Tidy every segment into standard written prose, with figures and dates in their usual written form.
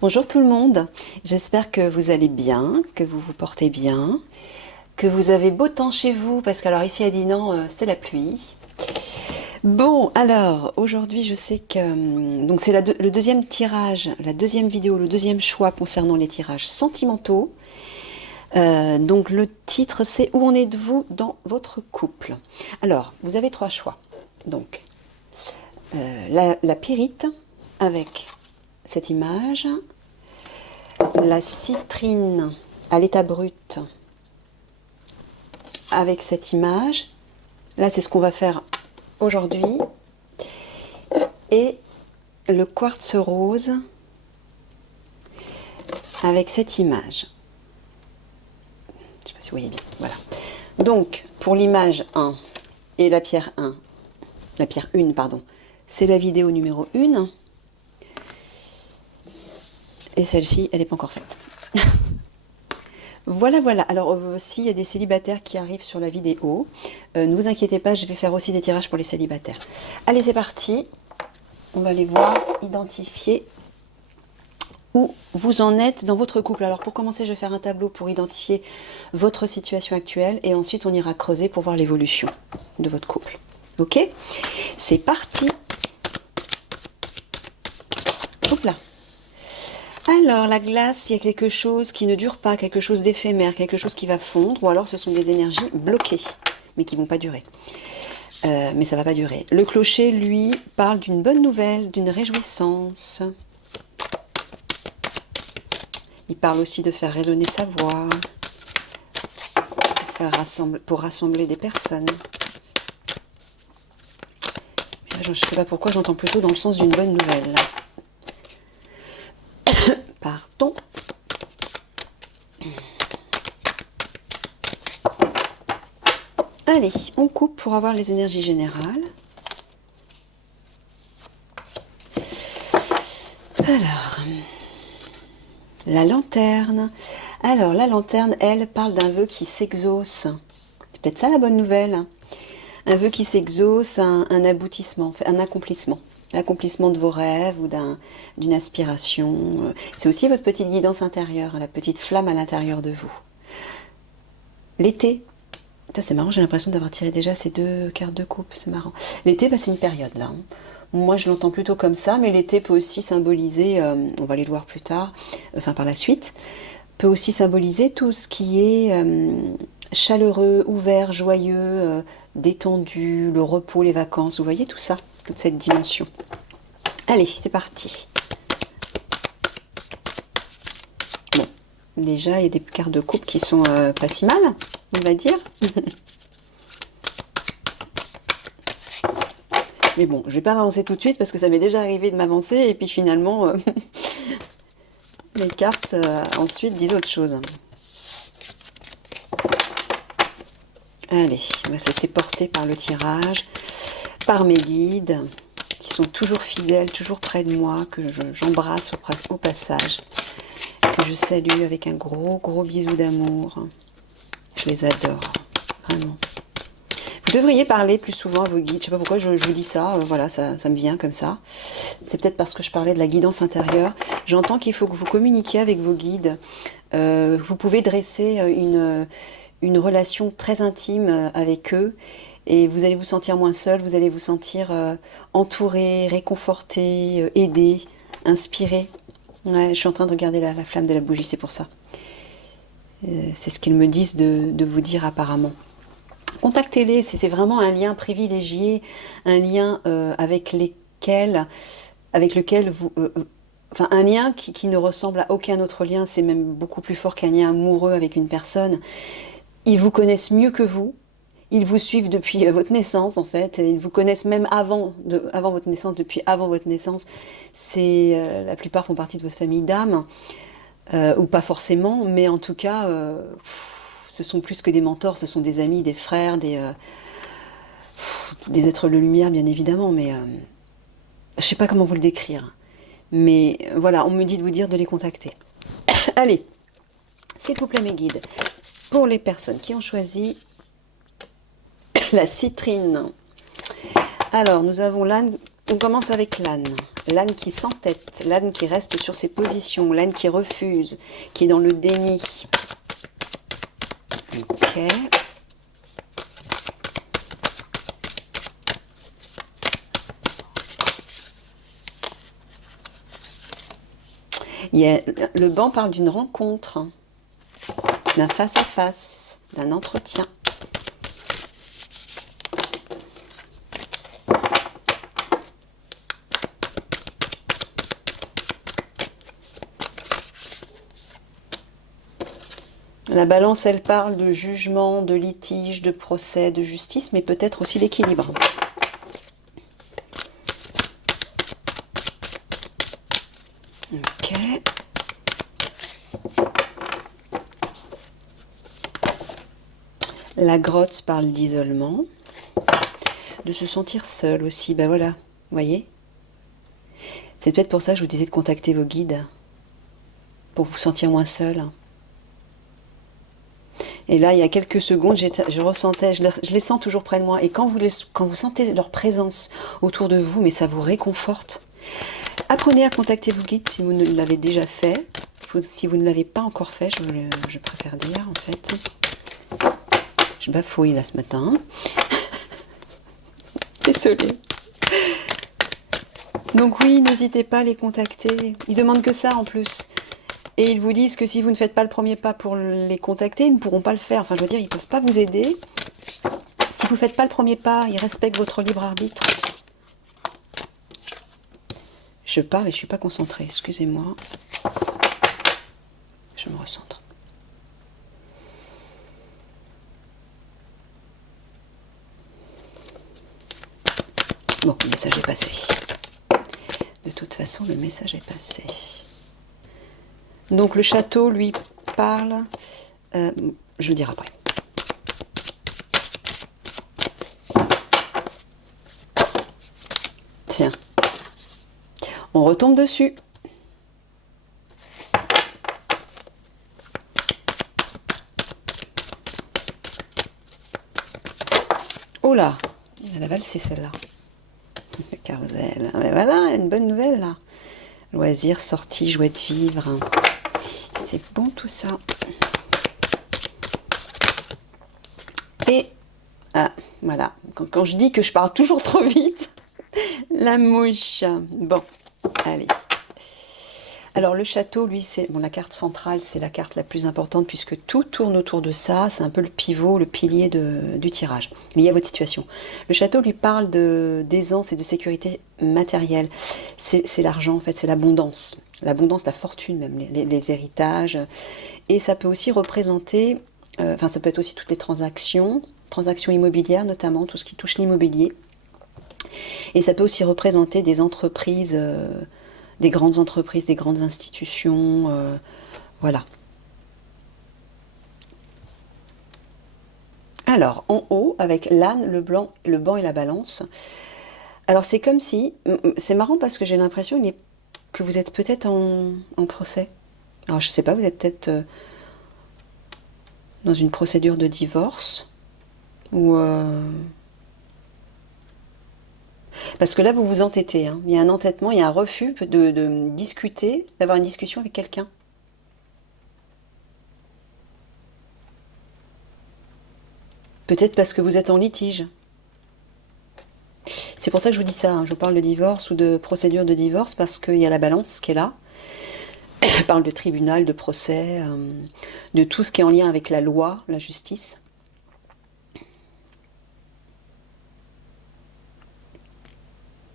Bonjour tout le monde, j'espère que vous allez bien, que vous vous portez bien, que vous avez beau temps chez vous, parce qu'alors ici à Dinan, c'est la pluie. Bon, alors aujourd'hui je sais que donc c'est le deuxième tirage, la deuxième vidéo, le deuxième choix concernant les tirages sentimentaux. Donc le titre c'est Où en êtes-vous dans votre couple? Alors, vous avez trois choix. Donc, la pyrite avec cette image, la citrine à l'état brut avec cette image. Là, c'est ce qu'on va faire aujourd'hui. Et le quartz rose avec cette image. Je ne sais pas si vous voyez bien. Voilà. Donc, pour l'image 1 et la pierre 1, la pierre 1, pardon, c'est la vidéo numéro 1. Et celle-ci, elle n'est pas encore faite. Voilà, voilà. Alors aussi, il y a des célibataires qui arrivent sur la vidéo. Ne vous inquiétez pas, je vais faire aussi des tirages pour les célibataires. Allez, c'est parti. On va aller voir, identifier où vous en êtes dans votre couple. Alors pour commencer, je vais faire un tableau pour identifier votre situation actuelle et ensuite on ira creuser pour voir l'évolution de votre couple. Ok? C'est parti. Hop là. Alors, la glace, il y a quelque chose qui ne dure pas, quelque chose d'éphémère, quelque chose qui va fondre, ou alors ce sont des énergies bloquées, mais qui ne vont pas durer. Mais ça ne va pas durer. Le clocher, lui, parle d'une bonne nouvelle, d'une réjouissance. Il parle aussi de faire résonner sa voix, pour rassembler des personnes. Mais là, je ne sais pas pourquoi, j'entends plutôt dans le sens d'une bonne nouvelle. Pardon. Allez, on coupe pour avoir les énergies générales. Alors, la lanterne. Alors, la lanterne, elle, parle d'un vœu qui s'exauce. C'est peut-être ça la bonne nouvelle. Un vœu qui s'exauce, un aboutissement, un accomplissement. L'accomplissement de vos rêves ou d'une aspiration. C'est aussi votre petite guidance intérieure, la petite flamme à l'intérieur de vous. L'été. C'est marrant, j'ai l'impression d'avoir tiré déjà ces deux cartes de coupe, c'est marrant. L'été, bah, c'est une période là. Moi, je l'entends plutôt comme ça, mais l'été peut aussi symboliser, on va aller le voir plus tard, enfin par la suite, peut aussi symboliser tout ce qui est chaleureux, ouvert, joyeux, détendu, le repos, les vacances, vous voyez tout ça, toute cette dimension. Allez, c'est parti. Bon, déjà, il y a des cartes de coupe qui sont pas si mal, on va dire. Mais bon, je vais pas m'avancer tout de suite parce que ça m'est déjà arrivé de m'avancer et puis finalement, les cartes ensuite disent autre chose. Allez, on va se laisser porter par le tirage, par mes guides qui sont toujours fidèles, toujours près de moi, que j'embrasse au passage, que je salue avec un gros bisou d'amour. Je les adore, vraiment. Vous devriez parler plus souvent à vos guides. Je ne sais pas pourquoi je vous dis ça. Voilà, ça me vient comme ça. C'est peut-être parce que je parlais de la guidance intérieure. J'entends qu'il faut que vous communiquiez avec vos guides. Vous pouvez dresser une relation très intime avec eux. Et vous allez vous sentir moins seul. Vous allez vous sentir entouré, réconforté, aidé, inspiré. Ouais, je suis en train de regarder la flamme de la bougie, c'est pour ça. C'est ce qu'ils me disent de vous dire apparemment. Contactez-les, c'est vraiment un lien privilégié, un lien avec lequel vous... enfin, un lien qui ne ressemble à aucun autre lien, c'est même beaucoup plus fort qu'un lien amoureux avec une personne. Ils vous connaissent mieux que vous, ils vous suivent depuis votre naissance en fait, ils vous connaissent même avant votre naissance, depuis avant votre naissance. La plupart font partie de votre famille d'âme, ou pas forcément, mais en tout cas... ce sont plus que des mentors, ce sont des amis, des frères, des êtres de lumière, bien évidemment, mais je ne sais pas comment vous le décrire. Mais voilà, on me dit de vous dire de les contacter. Allez, s'il vous plaît, mes guides, pour les personnes qui ont choisi la citrine. Alors, nous avons l'âne, on commence avec l'âne. l'âne qui s'entête, l'âne qui reste sur ses positions, l'âne qui refuse, qui est dans le déni. Ok. Le banc parle d'une rencontre, d'un face-à-face, d'un entretien. La balance, elle parle de jugement, de litige, de procès, de justice, mais peut-être aussi d'équilibre. Ok. La grotte parle d'isolement, de se sentir seul aussi. Ben voilà, vous voyez? C'est peut-être pour ça que je vous disais de contacter vos guides, pour vous sentir moins seul. Et là, il y a quelques secondes, je ressentais, je les sens toujours près de moi. Et quand vous sentez leur présence autour de vous, mais ça vous réconforte. Apprenez à contacter vos guides si vous ne l'avez déjà fait. Si vous ne l'avez pas encore fait, je préfère dire en fait. Je bafouille là ce matin. Désolée. Donc oui, n'hésitez pas à les contacter. Ils demandent que ça en plus. Et ils vous disent que si vous ne faites pas le premier pas pour les contacter, ils ne pourront pas le faire. Enfin, je veux dire, ils ne peuvent pas vous aider. Si vous ne faites pas le premier pas, ils respectent votre libre arbitre. Je parle et je ne suis pas concentrée. Excusez-moi. Je me recentre. Bon, le message est passé. De toute façon, le message est passé. Donc le château lui parle, je le dirai après. Tiens, on retombe dessus. Oh là, elle a valsé celle-là. Le carrousel. Mais voilà, une bonne nouvelle là. Loisirs, sorties, joie de vivre. C'est bon tout ça. Et, ah, voilà. Quand je dis que je parle toujours trop vite, la mouche. Bon, allez. Alors le château, lui, c'est bon, la carte centrale, c'est la carte la plus importante puisque tout tourne autour de ça. C'est un peu le pivot, le pilier du tirage, lié à votre situation. Le château lui parle d'aisance et de sécurité matérielle. C'est l'argent, en fait, c'est l'abondance. L'abondance, la fortune même, les héritages. Et ça peut aussi représenter, enfin ça peut être aussi toutes les transactions immobilières notamment, tout ce qui touche l'immobilier. Et ça peut aussi représenter des entreprises, des grandes entreprises, des grandes institutions, voilà. Alors, en haut, avec l'âne, le banc et la balance. Alors, c'est comme si... C'est marrant parce que j'ai l'impression que vous êtes peut-être en procès. Alors, je sais pas, vous êtes peut-être dans une procédure de divorce. Ou... Parce que là, vous vous entêtez. Hein. Il y a un entêtement, il y a un refus de discuter, d'avoir une discussion avec quelqu'un. Peut-être parce que vous êtes en litige. C'est pour ça que je vous dis ça. Hein. Je vous parle de divorce ou de procédure de divorce parce qu'il y a la balance qui est là. Elle parle de tribunal, de procès, de tout ce qui est en lien avec la loi, la justice.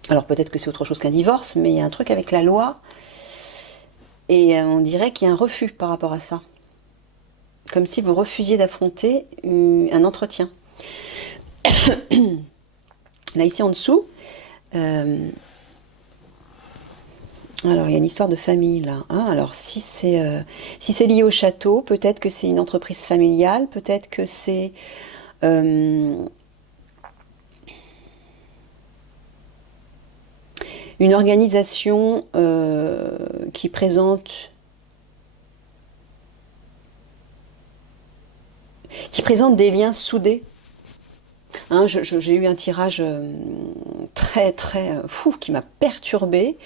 Alors peut-être que c'est autre chose qu'un divorce, mais il y a un truc avec la loi. Et on dirait qu'il y a un refus par rapport à ça. Comme si vous refusiez d'affronter un entretien. Là, ici en dessous, alors il y a une histoire de famille là. Hein. Alors si c'est lié au château, peut-être que c'est une entreprise familiale, peut-être que c'est une organisation qui présente des liens soudés. Hein, j'ai eu un tirage très très fou qui m'a perturbée.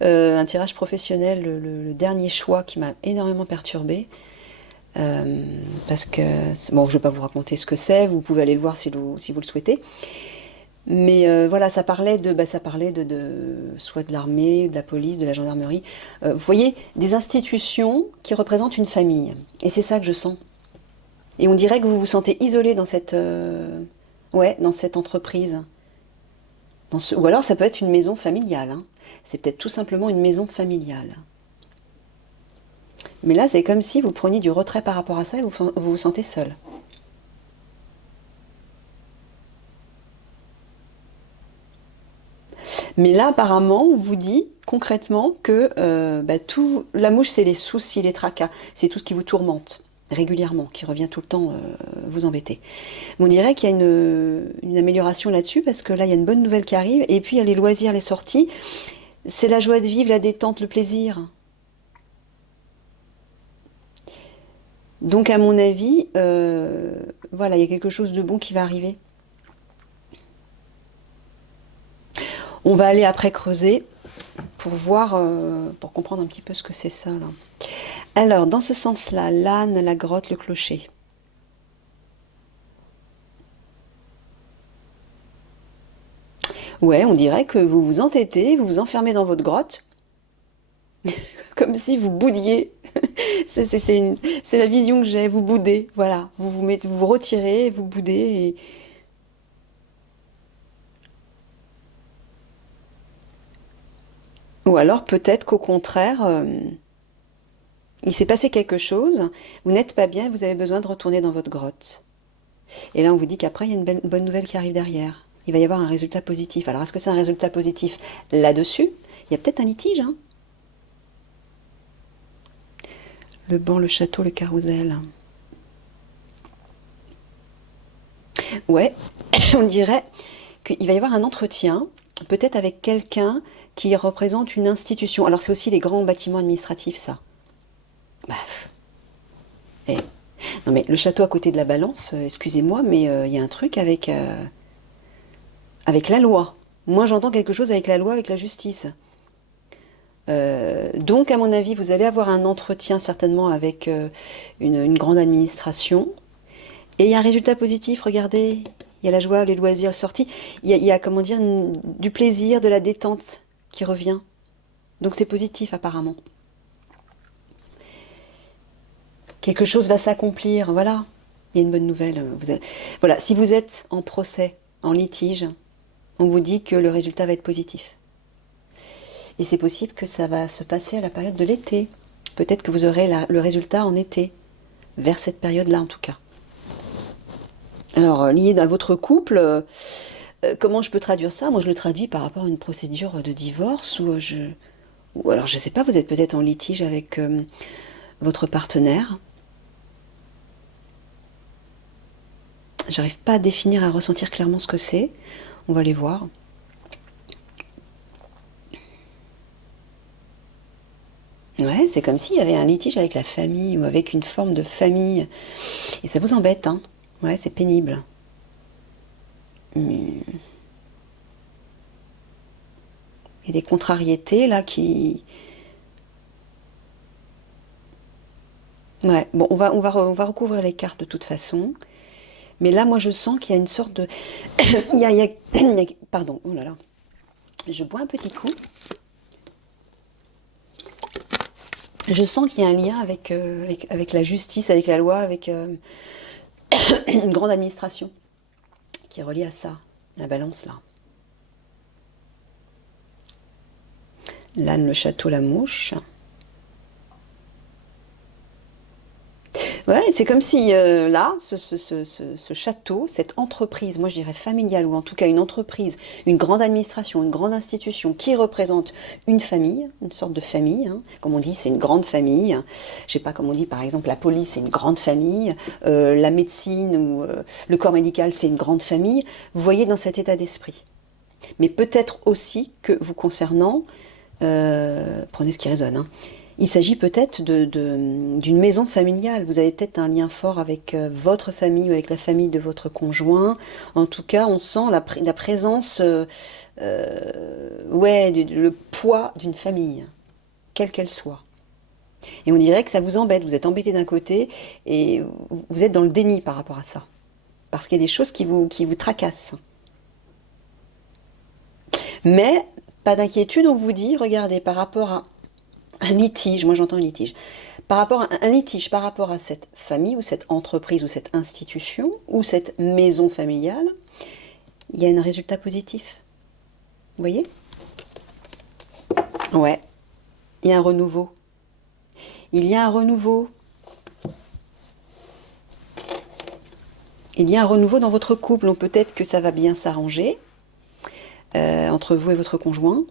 Un tirage professionnel, le dernier choix qui m'a énormément perturbée. Parce que, bon, je ne vais pas vous raconter ce que c'est, vous pouvez aller le voir si vous le souhaitez. Mais voilà, ça parlait soit de l'armée, de la police, de la gendarmerie. Vous voyez, des institutions qui représentent une famille. Et c'est ça que je sens. Et on dirait que vous vous sentez isolé dans ouais, dans cette entreprise. Ou alors ça peut être une maison familiale, hein. C'est peut-être tout simplement une maison familiale. Mais là, c'est comme si vous preniez du retrait par rapport à ça et vous sentez seul. Mais là, apparemment, on vous dit concrètement que la mouche, c'est les soucis, les tracas, c'est tout ce qui vous tourmente régulièrement, qui revient tout le temps vous embêter. Mais on dirait qu'il y a une amélioration là-dessus parce que là, il y a une bonne nouvelle qui arrive. Et puis, il y a les loisirs, les sorties. C'est la joie de vivre, la détente, le plaisir. Donc, à mon avis, voilà, il y a quelque chose de bon qui va arriver. On va aller après creuser pour voir, pour comprendre un petit peu ce que c'est ça, là. Alors, dans ce sens-là, l'âne, la grotte, le clocher. Ouais, on dirait que vous vous entêtez, vous vous enfermez dans votre grotte, comme si vous boudiez. C'est la vision que j'ai, vous boudez, voilà. Vous vous retirez, vous boudez. Ou alors peut-être qu'au contraire, il s'est passé quelque chose, vous n'êtes pas bien, vous avez besoin de retourner dans votre grotte. Et là, on vous dit qu'après, il y a une bonne nouvelle qui arrive derrière. Il va y avoir un résultat positif. Alors, est-ce que c'est un résultat positif là-dessus? Il y a peut-être un litige, hein? Le banc, le château, le carrousel. Ouais, on dirait qu'il va y avoir un entretien, peut-être avec quelqu'un qui représente une institution. Alors, c'est aussi les grands bâtiments administratifs, ça. Bah, eh. Non, mais le château à côté de la balance, excusez-moi, mais il y a un truc avec la loi. Moi, j'entends quelque chose avec la loi, avec la justice. Donc, à mon avis, vous allez avoir un entretien certainement avec une grande administration. Et il y a un résultat positif, regardez. Il y a la joie, les loisirs, les sorties. Il y a, comment dire, du plaisir, de la détente qui revient. Donc, c'est positif apparemment. Quelque chose va s'accomplir, voilà. Il y a une bonne nouvelle. Voilà, si vous êtes en procès, en litige, on vous dit que le résultat va être positif. Et c'est possible que ça va se passer à la période de l'été. Peut-être que vous aurez le résultat en été, vers cette période-là en tout cas. Alors, lié à votre couple, comment je peux traduire ça? Moi, je le traduis par rapport à une procédure de divorce ou alors, je ne sais pas, vous êtes peut-être en litige avec votre partenaire. J'arrive pas à définir, à ressentir clairement ce que c'est. On va les voir. Ouais, c'est comme s'il y avait un litige avec la famille ou avec une forme de famille. Et ça vous embête, hein? Ouais, c'est pénible. Hum. Il y a des contrariétés là qui... Ouais, bon, on va recouvrir les cartes de toute façon. Mais là, moi, je sens qu'il y a une sorte de... Pardon, oh là là. Je bois un petit coup. Je sens qu'il y a un lien avec la justice, avec la loi, avec une grande administration qui est reliée à ça, la balance là. L'âne, le château, la mouche. Ouais, c'est comme si là, ce château, cette entreprise, moi je dirais familiale, ou en tout cas une entreprise, une grande administration, une grande institution qui représente une famille, une sorte de famille, hein. Comme on dit, c'est une grande famille. Je sais pas, comme on dit par exemple, la police, c'est une grande famille, la médecine ou le corps médical, c'est une grande famille. Vous voyez dans cet état d'esprit. Mais peut-être aussi que vous concernant, prenez ce qui résonne, hein, Il s'agit peut-être d'une maison familiale. Vous avez peut-être un lien fort avec votre famille ou avec la famille de votre conjoint. En tout cas, on sent la présence, ouais, le poids d'une famille, quelle qu'elle soit. Et on dirait que ça vous embête. Vous êtes embêté d'un côté et vous êtes dans le déni par rapport à ça. Parce qu'il y a des choses qui vous tracassent. Mais pas d'inquiétude, on vous dit, regardez, par rapport à un litige, moi j'entends un litige, par rapport à un litige, par rapport à cette famille ou cette entreprise ou cette institution ou cette maison familiale, il y a un résultat positif. Vous voyez? Ouais, il y a un renouveau. Il y a un renouveau. Il y a un renouveau dans votre couple, donc peut-être que ça va bien s'arranger entre vous et votre conjoint.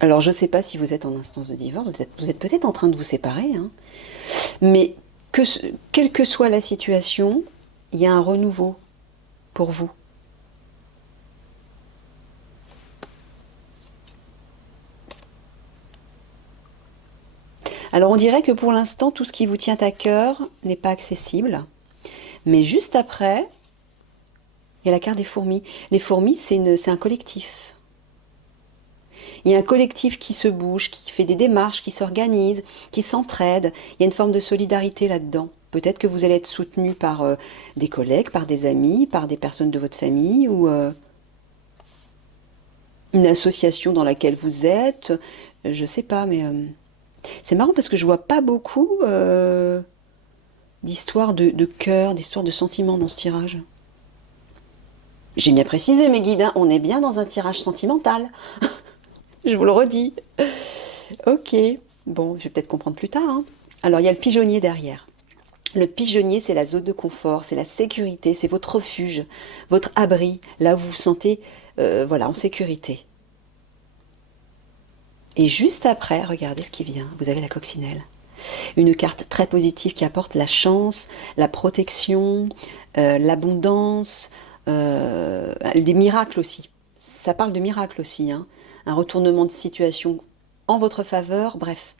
Alors je ne sais pas si vous êtes en instance de divorce, vous êtes peut-être en train de vous séparer, hein. Mais quelle que soit la situation, il y a un renouveau pour vous. Alors on dirait que pour l'instant, tout ce qui vous tient à cœur n'est pas accessible. Mais juste après, il y a la carte des fourmis. Les fourmis, c'est un collectif. Il y a un collectif qui se bouge, qui fait des démarches, qui s'organise, qui s'entraide. Il y a une forme de solidarité là-dedans. Peut-être que vous allez être soutenu par des collègues, par des amis, par des personnes de votre famille ou une association dans laquelle vous êtes. Je ne sais pas, mais c'est marrant parce que je vois pas beaucoup d'histoires de cœur, d'histoires de sentiments dans ce tirage. J'ai bien précisé, mes guides, hein, on est bien dans un tirage sentimental. Je vous le redis. Ok, bon, je vais peut-être comprendre plus tard, hein. Alors, il y a le pigeonnier derrière. Le pigeonnier, c'est la zone de confort, c'est la sécurité, c'est votre refuge, votre abri, là où vous vous sentez voilà, en sécurité. Et juste après, regardez ce qui vient. Vous avez la coccinelle. Une carte très positive qui apporte la chance, la protection, l'abondance, des miracles aussi. Ça parle de miracles aussi, hein. Un retournement de situation en votre faveur, bref.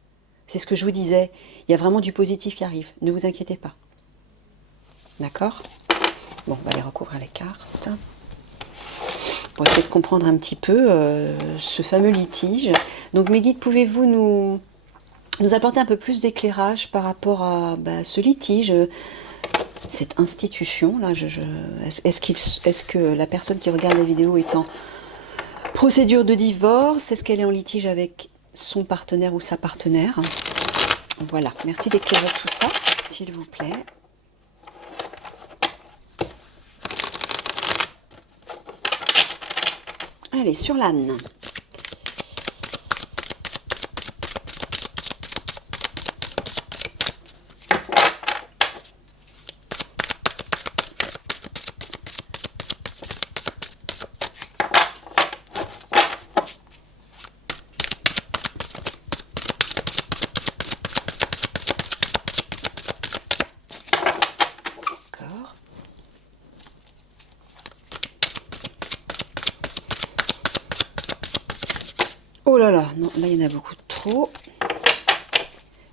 C'est ce que je vous disais. Il y a vraiment du positif qui arrive. Ne vous inquiétez pas. D'accord? Bon, on va aller recouvrir les cartes. Pour essayer de comprendre un petit peu ce fameux litige. Donc mes guides, pouvez-vous nous apporter un peu plus d'éclairage par rapport à ce litige, cette institution là, est-ce que la personne qui regarde la vidéo est en procédure de divorce? Est-ce qu'elle est en litige avec son partenaire ou sa partenaire? Voilà, merci d'éclairer tout ça, s'il vous plaît. Allez, sur l'âne. Oh là là, non, là il y en a beaucoup trop.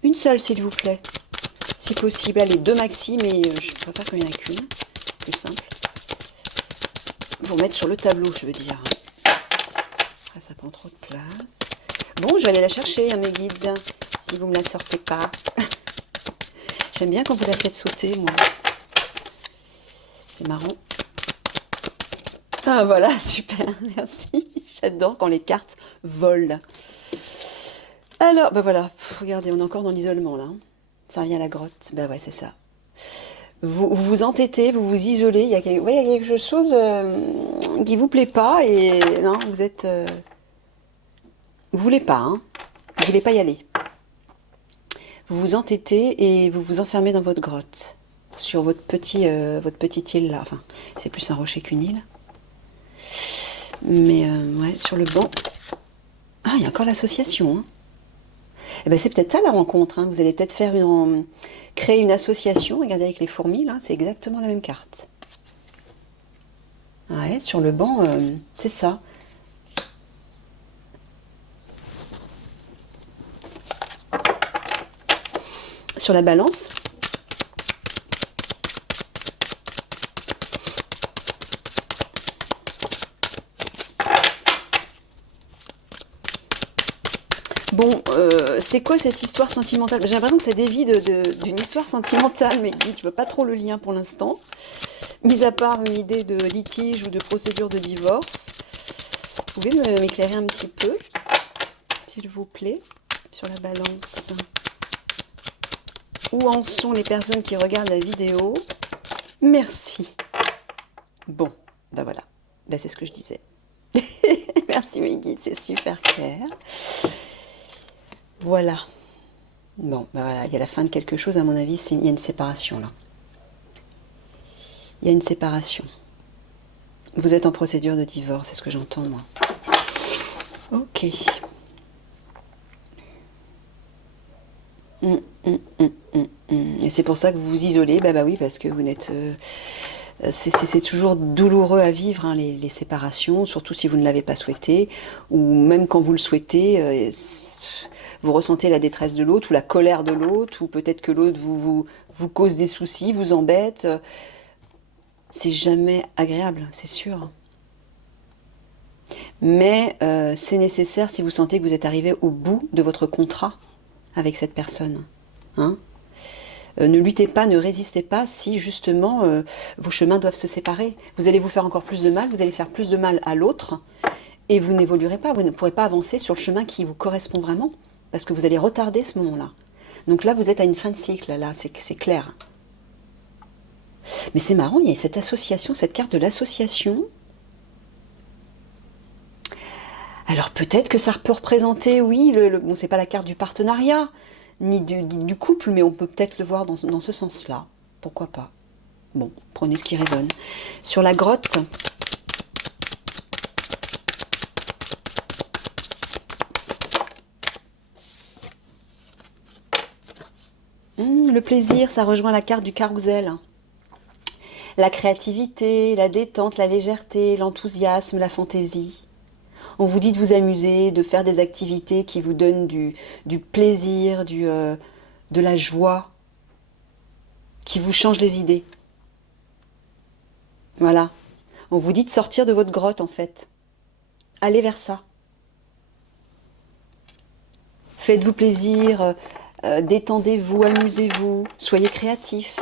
Une seule s'il vous plaît, si possible. Allez, deux maxi, mais je préfère qu'il n'y en ait qu'une, plus simple. Pour mettre sur le tableau, je veux dire. Après ça prend trop de place. Bon, je vais aller la chercher, hein, mes guides, si vous me la sortez pas. J'aime bien quand vous la faites sauter, moi. C'est marrant. Ah voilà, super, merci. J'adore quand les cartes volent. Alors, ben voilà, regardez, on est encore dans l'isolement là. Ça revient à la grotte. Ben ouais, c'est ça. Vous vous entêtez, vous vous isolez. Il y a quelque chose qui vous plaît pas et non, vous êtes, vous voulez pas, hein. Vous voulez pas y aller. Vous vous entêtez et vous vous enfermez dans votre grotte, sur votre petite île là. Enfin, c'est plus un rocher qu'une île. Mais ouais, sur le banc. Ah, il y a encore l'association, hein. Eh ben, c'est peut-être ça la rencontre, hein. Vous allez peut-être créer une association. Regardez avec les fourmis, là, c'est exactement la même carte. Ouais, sur le banc, c'est ça. Sur la balance, bon, c'est quoi cette histoire sentimentale? J'ai l'impression que ça dévie d'une histoire sentimentale, mais guide, je veux pas trop le lien pour l'instant. Mis à part une idée de litige ou de procédure de divorce, vous pouvez m'éclairer un petit peu, s'il vous plaît, sur la balance. Où en sont les personnes qui regardent la vidéo? Merci. Bon, ben voilà, ben c'est ce que je disais. Merci mes guides, c'est super clair. Voilà. Bon, ben voilà, il y a la fin de quelque chose, à mon avis, il y a une séparation là. Il y a une séparation. Vous êtes en procédure de divorce, c'est ce que j'entends moi. Ok. Et c'est pour ça que vous vous isolez, bah oui, parce que vous n'êtes... c'est toujours douloureux à vivre, hein, les séparations, surtout si vous ne l'avez pas souhaité, ou même quand vous le souhaitez, vous ressentez la détresse de l'autre, ou la colère de l'autre, ou peut-être que l'autre vous cause des soucis, vous embête. C'est jamais agréable, c'est sûr. Mais c'est nécessaire si vous sentez que vous êtes arrivé au bout de votre contrat avec cette personne. Hein? Ne luttez pas, ne résistez pas si justement vos chemins doivent se séparer. Vous allez vous faire encore plus de mal, vous allez faire plus de mal à l'autre et vous n'évoluerez pas, vous ne pourrez pas avancer sur le chemin qui vous correspond vraiment parce que vous allez retarder ce moment-là. Donc là, vous êtes à une fin de cycle, là, c'est clair. Mais c'est marrant, il y a cette association, cette carte de l'association. Alors peut-être que ça peut représenter, oui, bon, c'est pas la carte du partenariat, ni du couple, mais on peut peut-être le voir dans ce sens-là. Pourquoi pas? Bon, prenez ce qui résonne. Sur la grotte, le plaisir, ça rejoint la carte du carrousel. La créativité, la détente, la légèreté, l'enthousiasme, la fantaisie. On vous dit de vous amuser, de faire des activités qui vous donnent du plaisir, de la joie, qui vous changent les idées. Voilà. On vous dit de sortir de votre grotte, en fait. Allez vers ça. Faites-vous plaisir, détendez-vous, amusez-vous, soyez créatifs.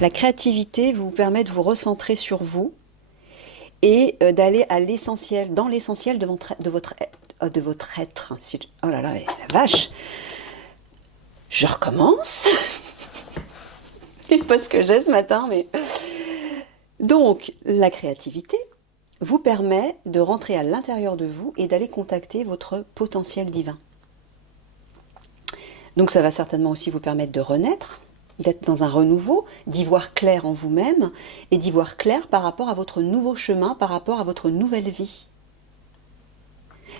La créativité vous permet de vous recentrer sur vous et d'aller à l'essentiel, dans l'essentiel de votre être. Oh là là, la vache! Je recommence. C'est pas ce que j'ai ce matin, mais... Donc, la créativité vous permet de rentrer à l'intérieur de vous et d'aller contacter votre potentiel divin. Donc ça va certainement aussi vous permettre de renaître, d'être dans un renouveau, d'y voir clair en vous-même et d'y voir clair par rapport à votre nouveau chemin, par rapport à votre nouvelle vie.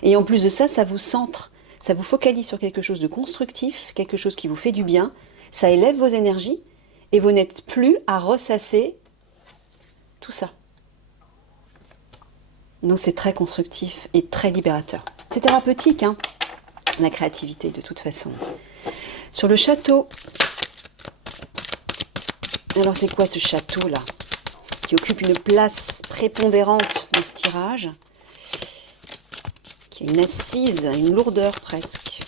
Et en plus de ça, ça vous centre, ça vous focalise sur quelque chose de constructif, quelque chose qui vous fait du bien, ça élève vos énergies et vous n'êtes plus à ressasser tout ça. Donc c'est très constructif et très libérateur. C'est thérapeutique, hein, la créativité de toute façon. Sur le château, alors c'est quoi ce château là, qui occupe une place prépondérante dans ce tirage, qui a une assise, une lourdeur presque.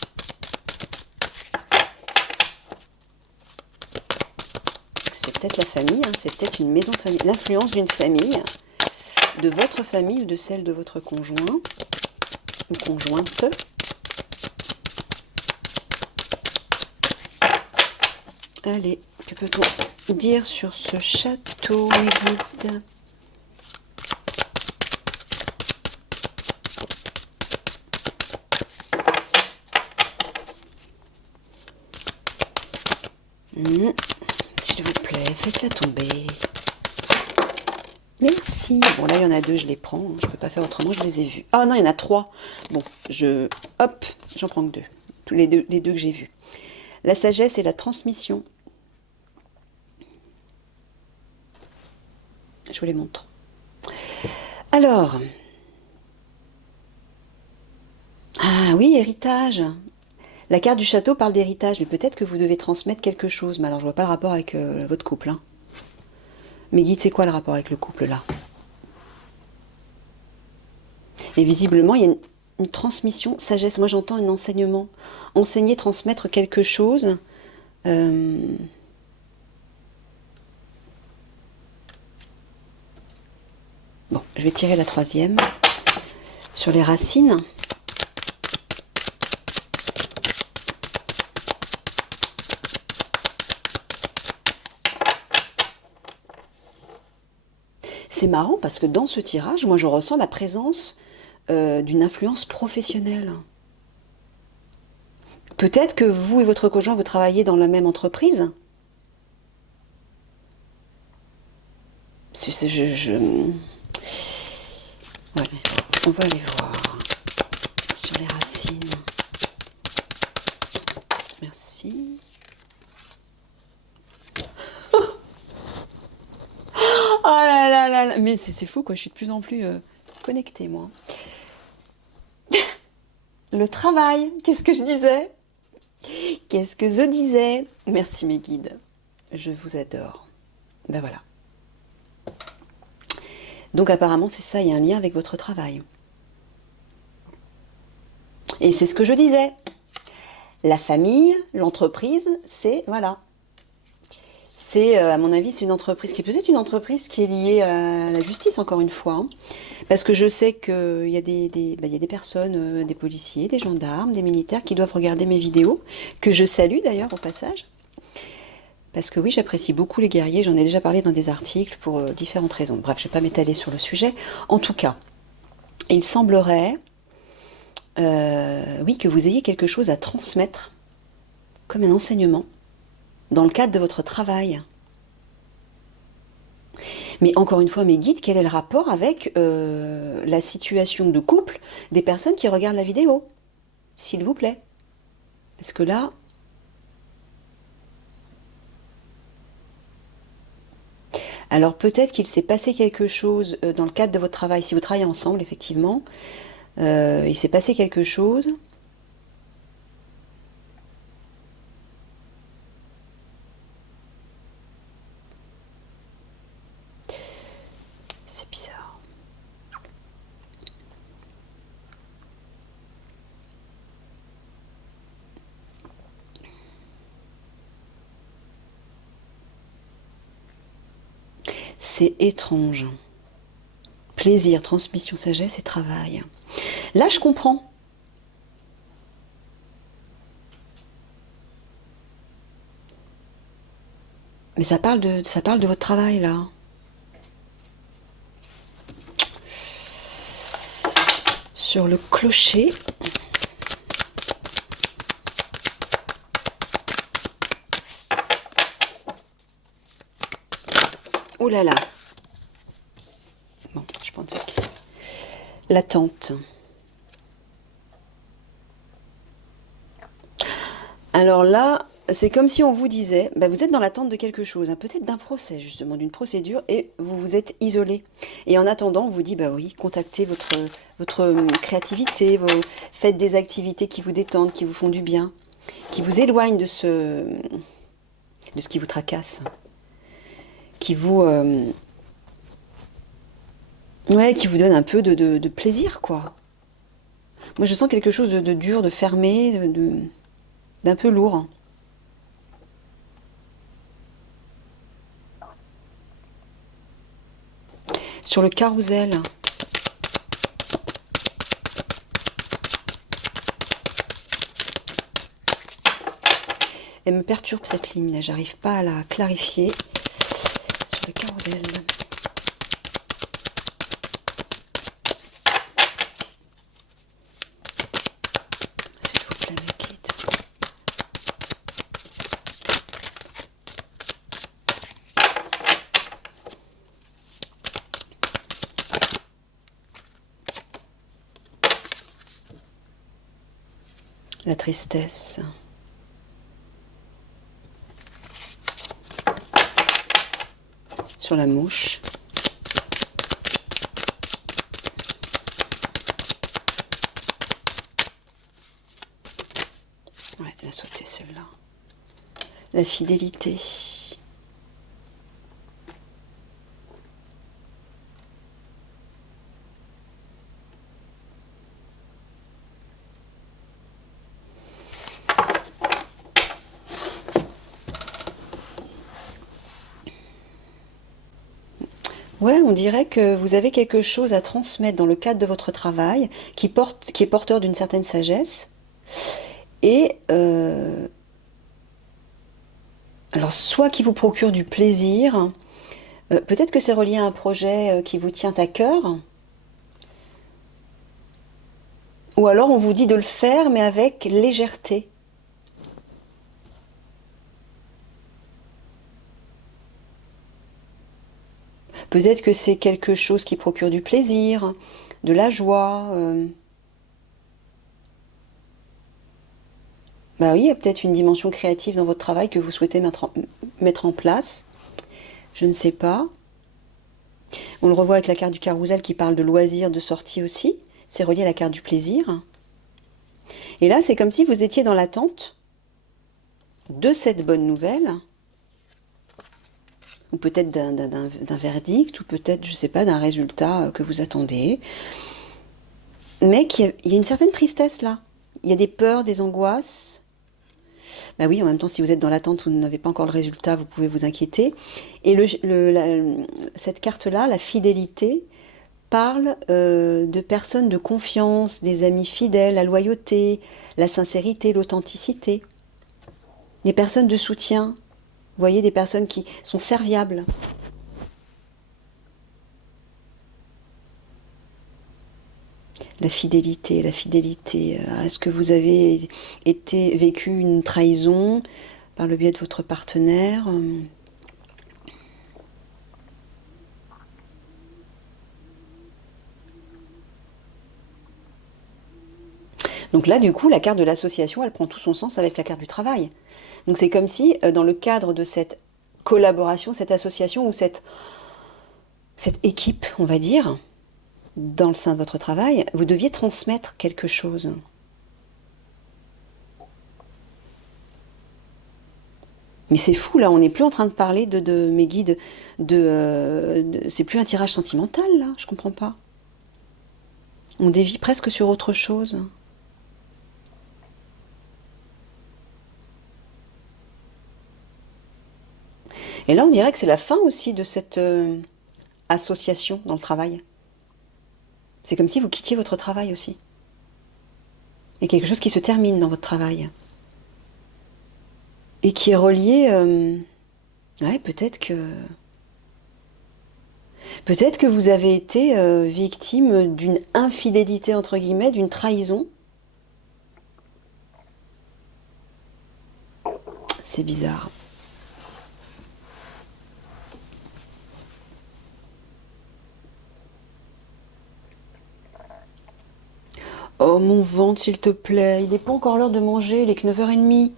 C'est peut-être la famille, hein, c'est peut-être une maison famille, l'influence d'une famille, de votre famille ou de celle de votre conjoint ou conjointe. Allez, que peut-on dire sur ce château, mes guides? S'il vous plaît, faites-la tomber. Merci. Bon, là, il y en a deux, je les prends. Je ne peux pas faire autrement, je les ai vus. Ah non, il y en a trois. Bon, hop, j'en prends que deux. Tous les deux que j'ai vus. La sagesse et la transmission. Je vous les montre. Alors. Ah oui, héritage. La carte du château parle d'héritage, mais peut-être que vous devez transmettre quelque chose. Mais alors, je vois pas le rapport avec votre couple. Hein. Mes guides, c'est quoi le rapport avec le couple là? Et visiblement, il y a une transmission, sagesse. Moi, j'entends un enseignement. Enseigner, transmettre quelque chose. Euh, Bon, je vais tirer la troisième. Sur les racines. C'est marrant parce que dans ce tirage, moi, je ressens la présence d'une influence professionnelle. Peut-être que vous et votre conjoint, vous travaillez dans la même entreprise. Ouais, on va aller voir sur les racines. Merci. Oh là là là là. Mais c'est fou quoi, je suis de plus en plus connectée moi. Le travail, qu'est-ce que je disais? Qu'est-ce que je disais? Merci mes guides, je vous adore. Ben voilà. Donc apparemment c'est ça, il y a un lien avec votre travail. Et c'est ce que je disais. La famille, l'entreprise, c'est, voilà. C'est, à mon avis, c'est une entreprise qui est peut-être une entreprise qui est liée à la justice, encore une fois. Hein. Parce que je sais qu'il y a il y a des personnes, des policiers, des gendarmes, des militaires qui doivent regarder mes vidéos, que je salue d'ailleurs au passage. Parce que oui, j'apprécie beaucoup les guerriers, j'en ai déjà parlé dans des articles pour différentes raisons. Bref, je ne vais pas m'étaler sur le sujet. En tout cas, il semblerait, oui, que vous ayez quelque chose à transmettre, comme un enseignement, dans le cadre de votre travail. Mais encore une fois, mes guides, quel est le rapport avec la situation de couple des personnes qui regardent la vidéo? S'il vous plaît. Parce que là... Alors peut-être qu'il s'est passé quelque chose dans le cadre de votre travail, si vous travaillez ensemble, effectivement. Il s'est passé quelque chose. C'est bizarre. C'est étrange. Plaisir, transmission, sagesse et travail. Là, je comprends. Mais ça parle de votre travail, là. Sur le clocher. Oh là là. Bon, je pense que l'attente. Alors là, c'est comme si on vous disait, bah vous êtes dans l'attente de quelque chose, hein, peut-être d'un procès justement, d'une procédure, et vous vous êtes isolé. Et en attendant, on vous dit, bah oui, contactez votre créativité, faites des activités qui vous détendent, qui vous font du bien, qui vous éloignent de ce qui vous tracasse, qui vous, ouais, qui vous donne un peu de plaisir, quoi. Moi, je sens quelque chose de dur, de fermé, d'un peu lourd. Sur le carrousel. Elle me perturbe cette ligne là, j'arrive pas à la clarifier. Sur le carrousel. S'il vous plaît, mes guides. La tristesse. Sur la mouche. Ouais. sauté celle-là. La fidélité. Ouais, on dirait que vous avez quelque chose à transmettre dans le cadre de votre travail qui est porteur d'une certaine sagesse. Et alors, soit qui vous procure du plaisir, peut-être que c'est relié à un projet qui vous tient à cœur, ou alors on vous dit de le faire, mais avec légèreté. Peut-être que c'est quelque chose qui procure du plaisir, de la joie. Bah oui, il y a peut-être une dimension créative dans votre travail que vous souhaitez mettre en place. Je ne sais pas. On le revoit avec la carte du carrousel qui parle de loisirs, de sortie aussi. C'est relié à la carte du plaisir. Et là, c'est comme si vous étiez dans l'attente de cette bonne nouvelle, ou peut-être d'un verdict, ou peut-être, je ne sais pas, d'un résultat que vous attendez. Mais il y a une certaine tristesse là. Il y a des peurs, des angoisses. Bah oui, en même temps, si vous êtes dans l'attente, vous n'avez pas encore le résultat, vous pouvez vous inquiéter. Et cette carte-là, la fidélité, parle de personnes de confiance, des amis fidèles, la loyauté, la sincérité, l'authenticité. Des personnes de soutien. Vous voyez, des personnes qui sont serviables. La fidélité, la fidélité. Est-ce que vous avez vécu une trahison par le biais de votre partenaire? Donc là, du coup, la carte de l'association, elle prend tout son sens avec la carte du travail. Donc c'est comme si, dans le cadre de cette collaboration, cette association ou cette équipe, on va dire, dans le sein de votre travail, vous deviez transmettre quelque chose. Mais c'est fou, là, on n'est plus en train de parler de mes guides, c'est plus un tirage sentimental, là, je comprends pas. On dévie presque sur autre chose. Et là, on dirait que c'est la fin aussi de cette association dans le travail. C'est comme si vous quittiez votre travail aussi. Et quelque chose qui se termine dans votre travail. Et qui est relié... ouais, peut-être que vous avez été victime d'une infidélité, entre guillemets, d'une trahison. C'est bizarre. Oh, mon ventre, s'il te plaît, il n'est pas encore l'heure de manger, il est que 9h30.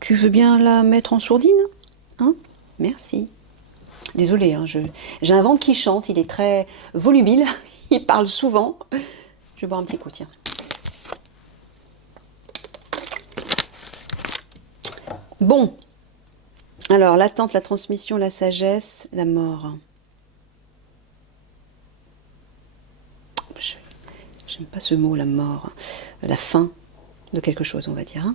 Tu veux bien la mettre en sourdine? Hein? Merci. Désolée, hein, j'ai un ventre qui chante, il est très volubile, il parle souvent. Je vais boire un petit coup, tiens. Bon, alors l'attente, la transmission, la sagesse, la mort. J'aime pas ce mot, la mort. La fin de quelque chose, on va dire. Hein.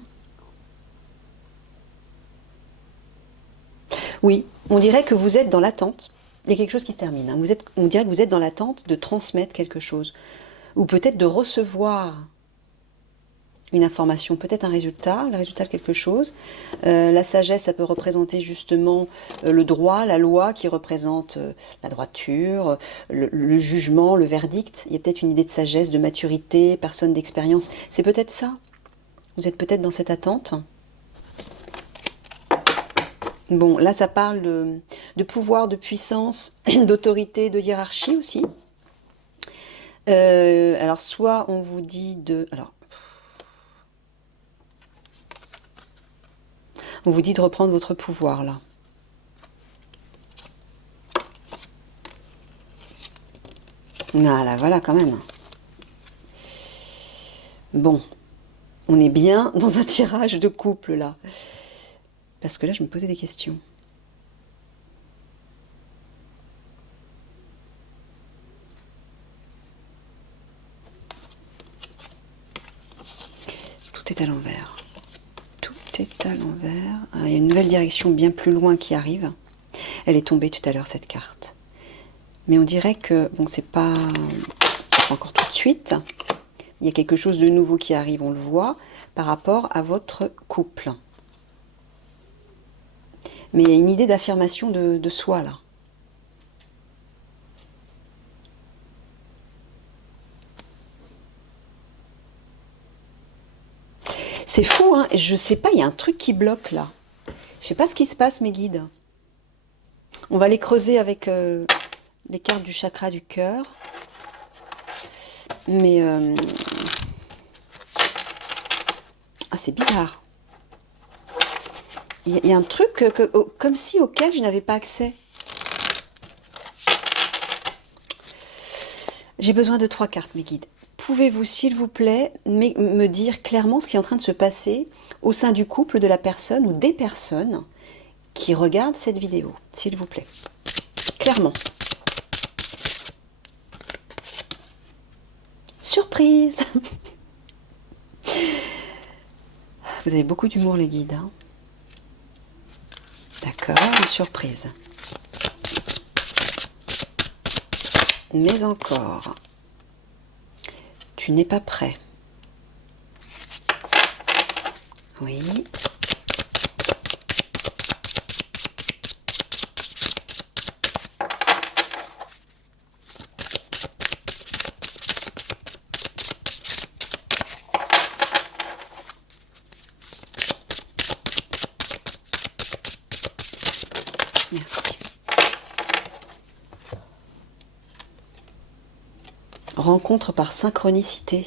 Oui, on dirait que vous êtes dans l'attente. Il y a quelque chose qui se termine. Hein. On dirait que vous êtes dans l'attente de transmettre quelque chose. Ou peut-être de recevoir une information, peut-être un résultat, le résultat de quelque chose. La sagesse, ça peut représenter justement le droit, la loi qui représente la droiture, le jugement, le verdict. Il y a peut-être une idée de sagesse, de maturité, personne d'expérience. C'est peut-être ça. Vous êtes peut-être dans cette attente. Bon, là, ça parle de pouvoir, de puissance, d'autorité, de hiérarchie aussi. Alors, soit on vous dit de... Alors, on vous dit de reprendre votre pouvoir, là. Ah, là, voilà, quand même. Bon. On est bien dans un tirage de couple là. Parce que là, je me posais des questions. Tout est à l'envers. Tout est à l'envers. Ah, il y a une nouvelle direction bien plus loin qui arrive. Elle est tombée tout à l'heure, cette carte. Mais on dirait que, bon, c'est pas encore tout de suite. Il y a quelque chose de nouveau qui arrive, on le voit, par rapport à votre couple. Mais il y a une idée d'affirmation de soi, là. C'est fou, hein. Je sais pas, il y a un truc qui bloque, là. Je sais pas ce qui se passe, mes guides. On va les creuser avec les cartes du chakra du cœur. Mais... ah, c'est bizarre. Il y a un truc comme si auquel je n'avais pas accès. J'ai besoin de 3 cartes, mes guides. Pouvez-vous, s'il vous plaît, me dire clairement ce qui est en train de se passer au sein du couple de la personne ou des personnes qui regardent cette vidéo, s'il vous plaît. Clairement. Surprise! Vous avez beaucoup d'humour, les guides. Hein, d'accord, une surprise. Mais encore, tu n'es pas prêt. Oui. Merci. Rencontre par synchronicité.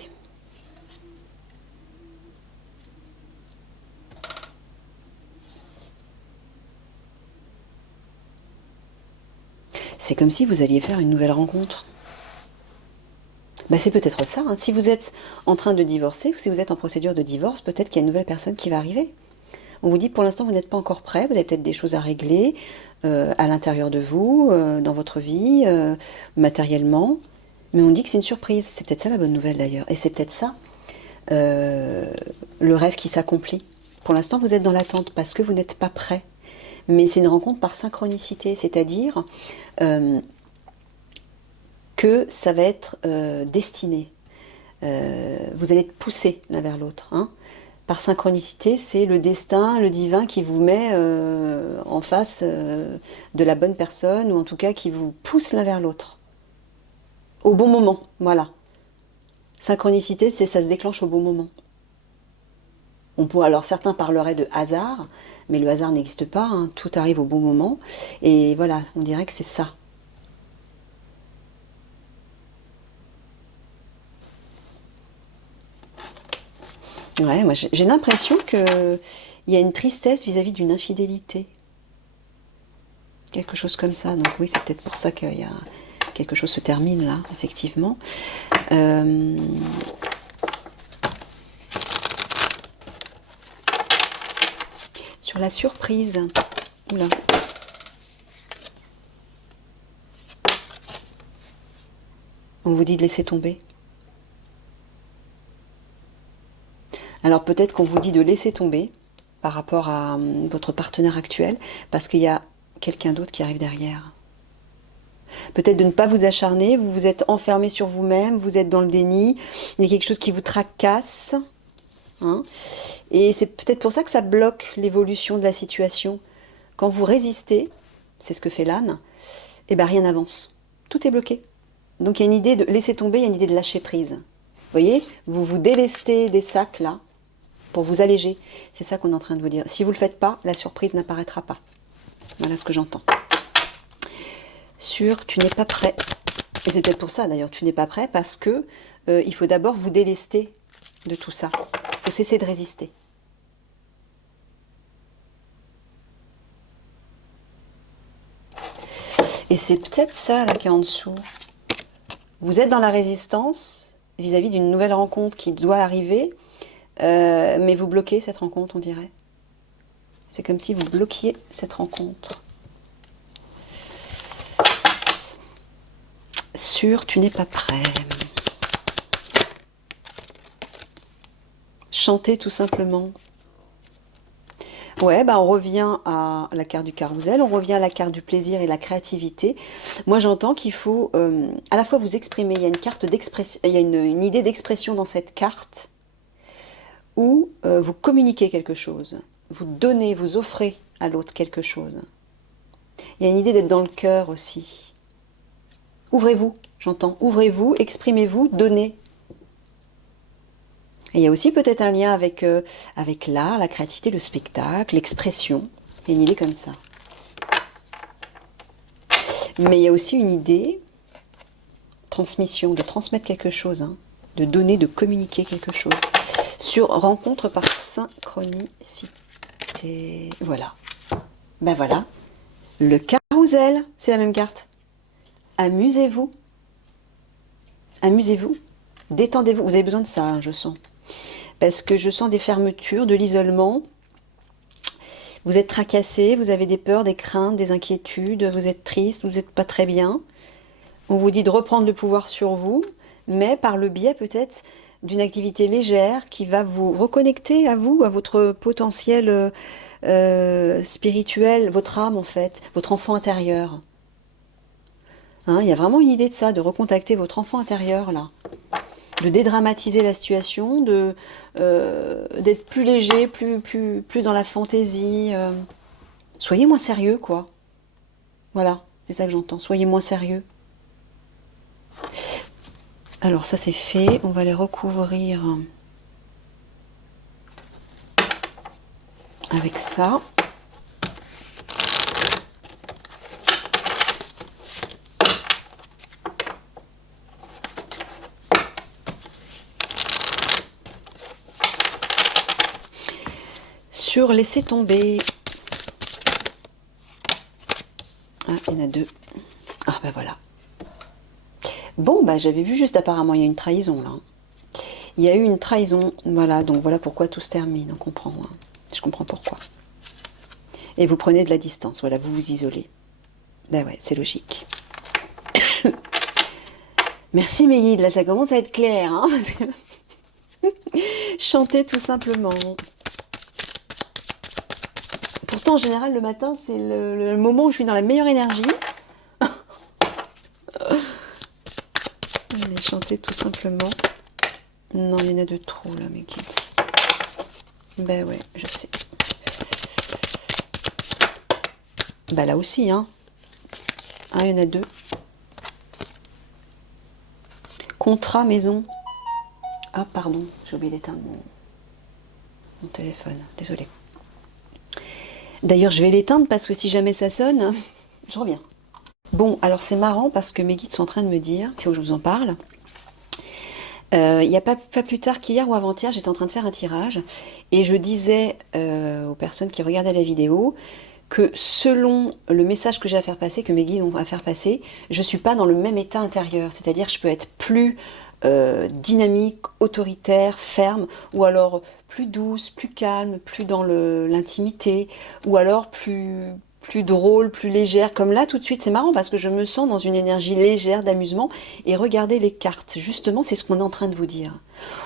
C'est comme si vous alliez faire une nouvelle rencontre. Bah, c'est peut-être ça. Hein. Si vous êtes en train de divorcer ou si vous êtes en procédure de divorce, peut-être qu'il y a une nouvelle personne qui va arriver. On vous dit pour l'instant vous n'êtes pas encore prêt, vous avez peut-être des choses à régler à l'intérieur de vous, dans votre vie, matériellement. Mais on dit que c'est une surprise. C'est peut-être ça la bonne nouvelle d'ailleurs. Et c'est peut-être ça le rêve qui s'accomplit. Pour l'instant vous êtes dans l'attente parce que vous n'êtes pas prêt. Mais c'est une rencontre par synchronicité, c'est-à-dire que ça va être destiné. Vous allez être poussés l'un vers l'autre. Hein. Par synchronicité, c'est le destin, le divin qui vous met en face de la bonne personne, ou en tout cas qui vous pousse l'un vers l'autre. Au bon moment, voilà. Synchronicité, c'est ça se déclenche au bon moment. Alors certains parleraient de hasard, mais le hasard n'existe pas, hein, tout arrive au bon moment. Et voilà, on dirait que c'est ça. Ouais, moi j'ai l'impression qu'il y a une tristesse vis-à-vis d'une infidélité. Quelque chose comme ça. Donc oui, c'est peut-être pour ça qu'il y a quelque chose se termine là, effectivement. Sur la surprise. Oula. On vous dit de laisser tomber. Alors peut-être qu'on vous dit de laisser tomber par rapport à votre partenaire actuel, parce qu'il y a quelqu'un d'autre qui arrive derrière. Peut-être de ne pas vous acharner, vous vous êtes enfermé sur vous-même, vous êtes dans le déni, il y a quelque chose qui vous tracasse. Hein, et c'est peut-être pour ça que ça bloque l'évolution de la situation. Quand vous résistez, c'est ce que fait l'âne, et ben rien n'avance. Tout est bloqué. Donc il y a une idée de laisser tomber, il y a une idée de lâcher prise. Vous voyez, vous vous délestez des sacs là, pour vous alléger. C'est ça qu'on est en train de vous dire. Si vous ne le faites pas, la surprise n'apparaîtra pas. Voilà ce que j'entends. Sur tu n'es pas prêt. Et c'est peut-être pour ça d'ailleurs, tu n'es pas prêt parce que il faut d'abord vous délester de tout ça. Il faut cesser de résister. Et c'est peut-être ça là qui est en dessous. Vous êtes dans la résistance vis-à-vis d'une nouvelle rencontre qui doit arriver. Mais vous bloquez cette rencontre, on dirait. C'est comme si vous bloquiez cette rencontre. Sûr, tu n'es pas prêt. Chanter tout simplement. Ouais, bah on revient à la carte du carrousel, on revient à la carte du plaisir et la créativité. Moi, j'entends qu'il faut à la fois vous exprimer. Il y a une carte d'expression, il y a une idée d'expression dans cette carte où vous communiquez quelque chose, vous donnez, vous offrez à l'autre quelque chose. Il y a une idée d'être dans le cœur aussi. Ouvrez-vous, j'entends. Ouvrez-vous, exprimez-vous, donnez. Et il y a aussi peut-être un lien avec l'art, la créativité, le spectacle, l'expression. Il y a une idée comme ça. Mais il y a aussi une idée, transmission, de transmettre quelque chose, hein, de donner, de communiquer quelque chose. Sur rencontre par synchronicité. Voilà. Ben voilà. Le carrousel, c'est la même carte. Amusez-vous. Amusez-vous. Détendez-vous. Vous avez besoin de ça, hein, je sens. Parce que je sens des fermetures, de l'isolement. Vous êtes tracassé, vous avez des peurs, des craintes, des inquiétudes, vous êtes triste, vous n'êtes pas très bien. On vous dit de reprendre le pouvoir sur vous, mais par le biais peut-être d'une activité légère qui va vous reconnecter à vous, à votre potentiel spirituel, votre âme en fait, votre enfant intérieur. Hein, il y a vraiment une idée de ça, de recontacter votre enfant intérieur là. De dédramatiser la situation, d'être plus léger, plus dans la fantaisie. Soyez moins sérieux, quoi. Voilà, c'est ça que j'entends. Soyez moins sérieux. Alors ça c'est fait, on va les recouvrir avec ça. Sur laisser tomber. Ah, il y en a deux. Ah ben voilà. Bon, bah j'avais vu juste apparemment, il y a une trahison là. Il y a eu une trahison, voilà, donc voilà pourquoi tout se termine, on comprend. Hein. Je comprends pourquoi. Et vous prenez de la distance, voilà, vous vous isolez. Ben ouais, c'est logique. Merci mes guides, là ça commence à être clair. Hein, parce que... Chantez tout simplement. Pourtant en général le matin c'est le moment où je suis dans la meilleure énergie. Allez, chantez tout simplement. Non, il y en a de trop là mes guides. Ben ouais, je sais. Ben là aussi, hein. Ah, il y en a deux. Contrat maison. Ah, pardon, j'ai oublié d'éteindre mon téléphone. Désolée. D'ailleurs, je vais l'éteindre parce que si jamais ça sonne, je reviens. Bon, alors c'est marrant parce que mes guides sont en train de me dire, il faut que je vous en parle. Il n'y a pas plus tard qu'hier ou avant-hier, j'étais en train de faire un tirage et je disais aux personnes qui regardaient la vidéo que selon le message que j'ai à faire passer, que mes guides ont à faire passer, je ne suis pas dans le même état intérieur. C'est-à-dire je peux être plus dynamique, autoritaire, ferme, ou alors plus douce, plus calme, plus dans l'intimité, ou alors plus drôle, plus légère. Comme là, tout de suite, c'est marrant parce que je me sens dans une énergie légère d'amusement. Et regardez les cartes, justement, c'est ce qu'on est en train de vous dire.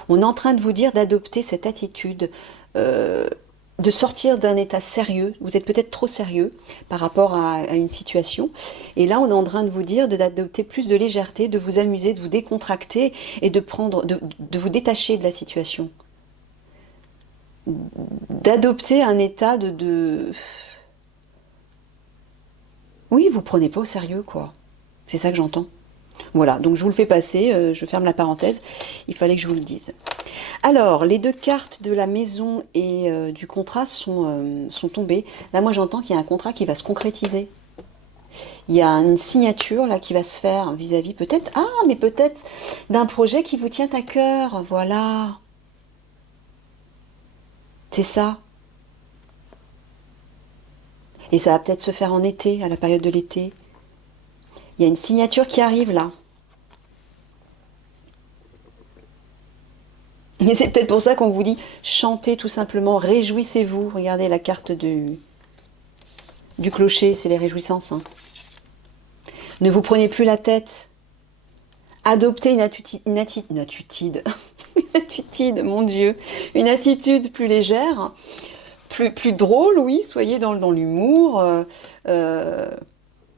On est en train de vous dire d'adopter cette attitude, de sortir d'un état sérieux. Vous êtes peut-être trop sérieux par rapport à une situation. Et là, on est en train de vous dire d'adopter plus de légèreté, de vous amuser, de vous décontracter et de vous détacher de la situation. D'adopter un état Oui, vous prenez pas au sérieux, quoi. C'est ça que j'entends. Voilà, donc je vous le fais passer, je ferme la parenthèse, il fallait que je vous le dise. Alors, les deux cartes de la maison et du contrat sont tombées. Là, moi, j'entends qu'il y a un contrat qui va se concrétiser. Il y a une signature là qui va se faire vis-à-vis peut-être, mais peut-être d'un projet qui vous tient à cœur, voilà. C'est ça. Et ça va peut-être se faire en été, à la période de l'été. Il y a une signature qui arrive là. Et c'est peut-être pour ça qu'on vous dit chantez tout simplement, réjouissez-vous. Regardez la carte du clocher, c'est les réjouissances. Hein. Ne vous prenez plus la tête. Adoptez une attitude, mon Dieu, une attitude plus légère, plus drôle, oui, soyez dans l'humour,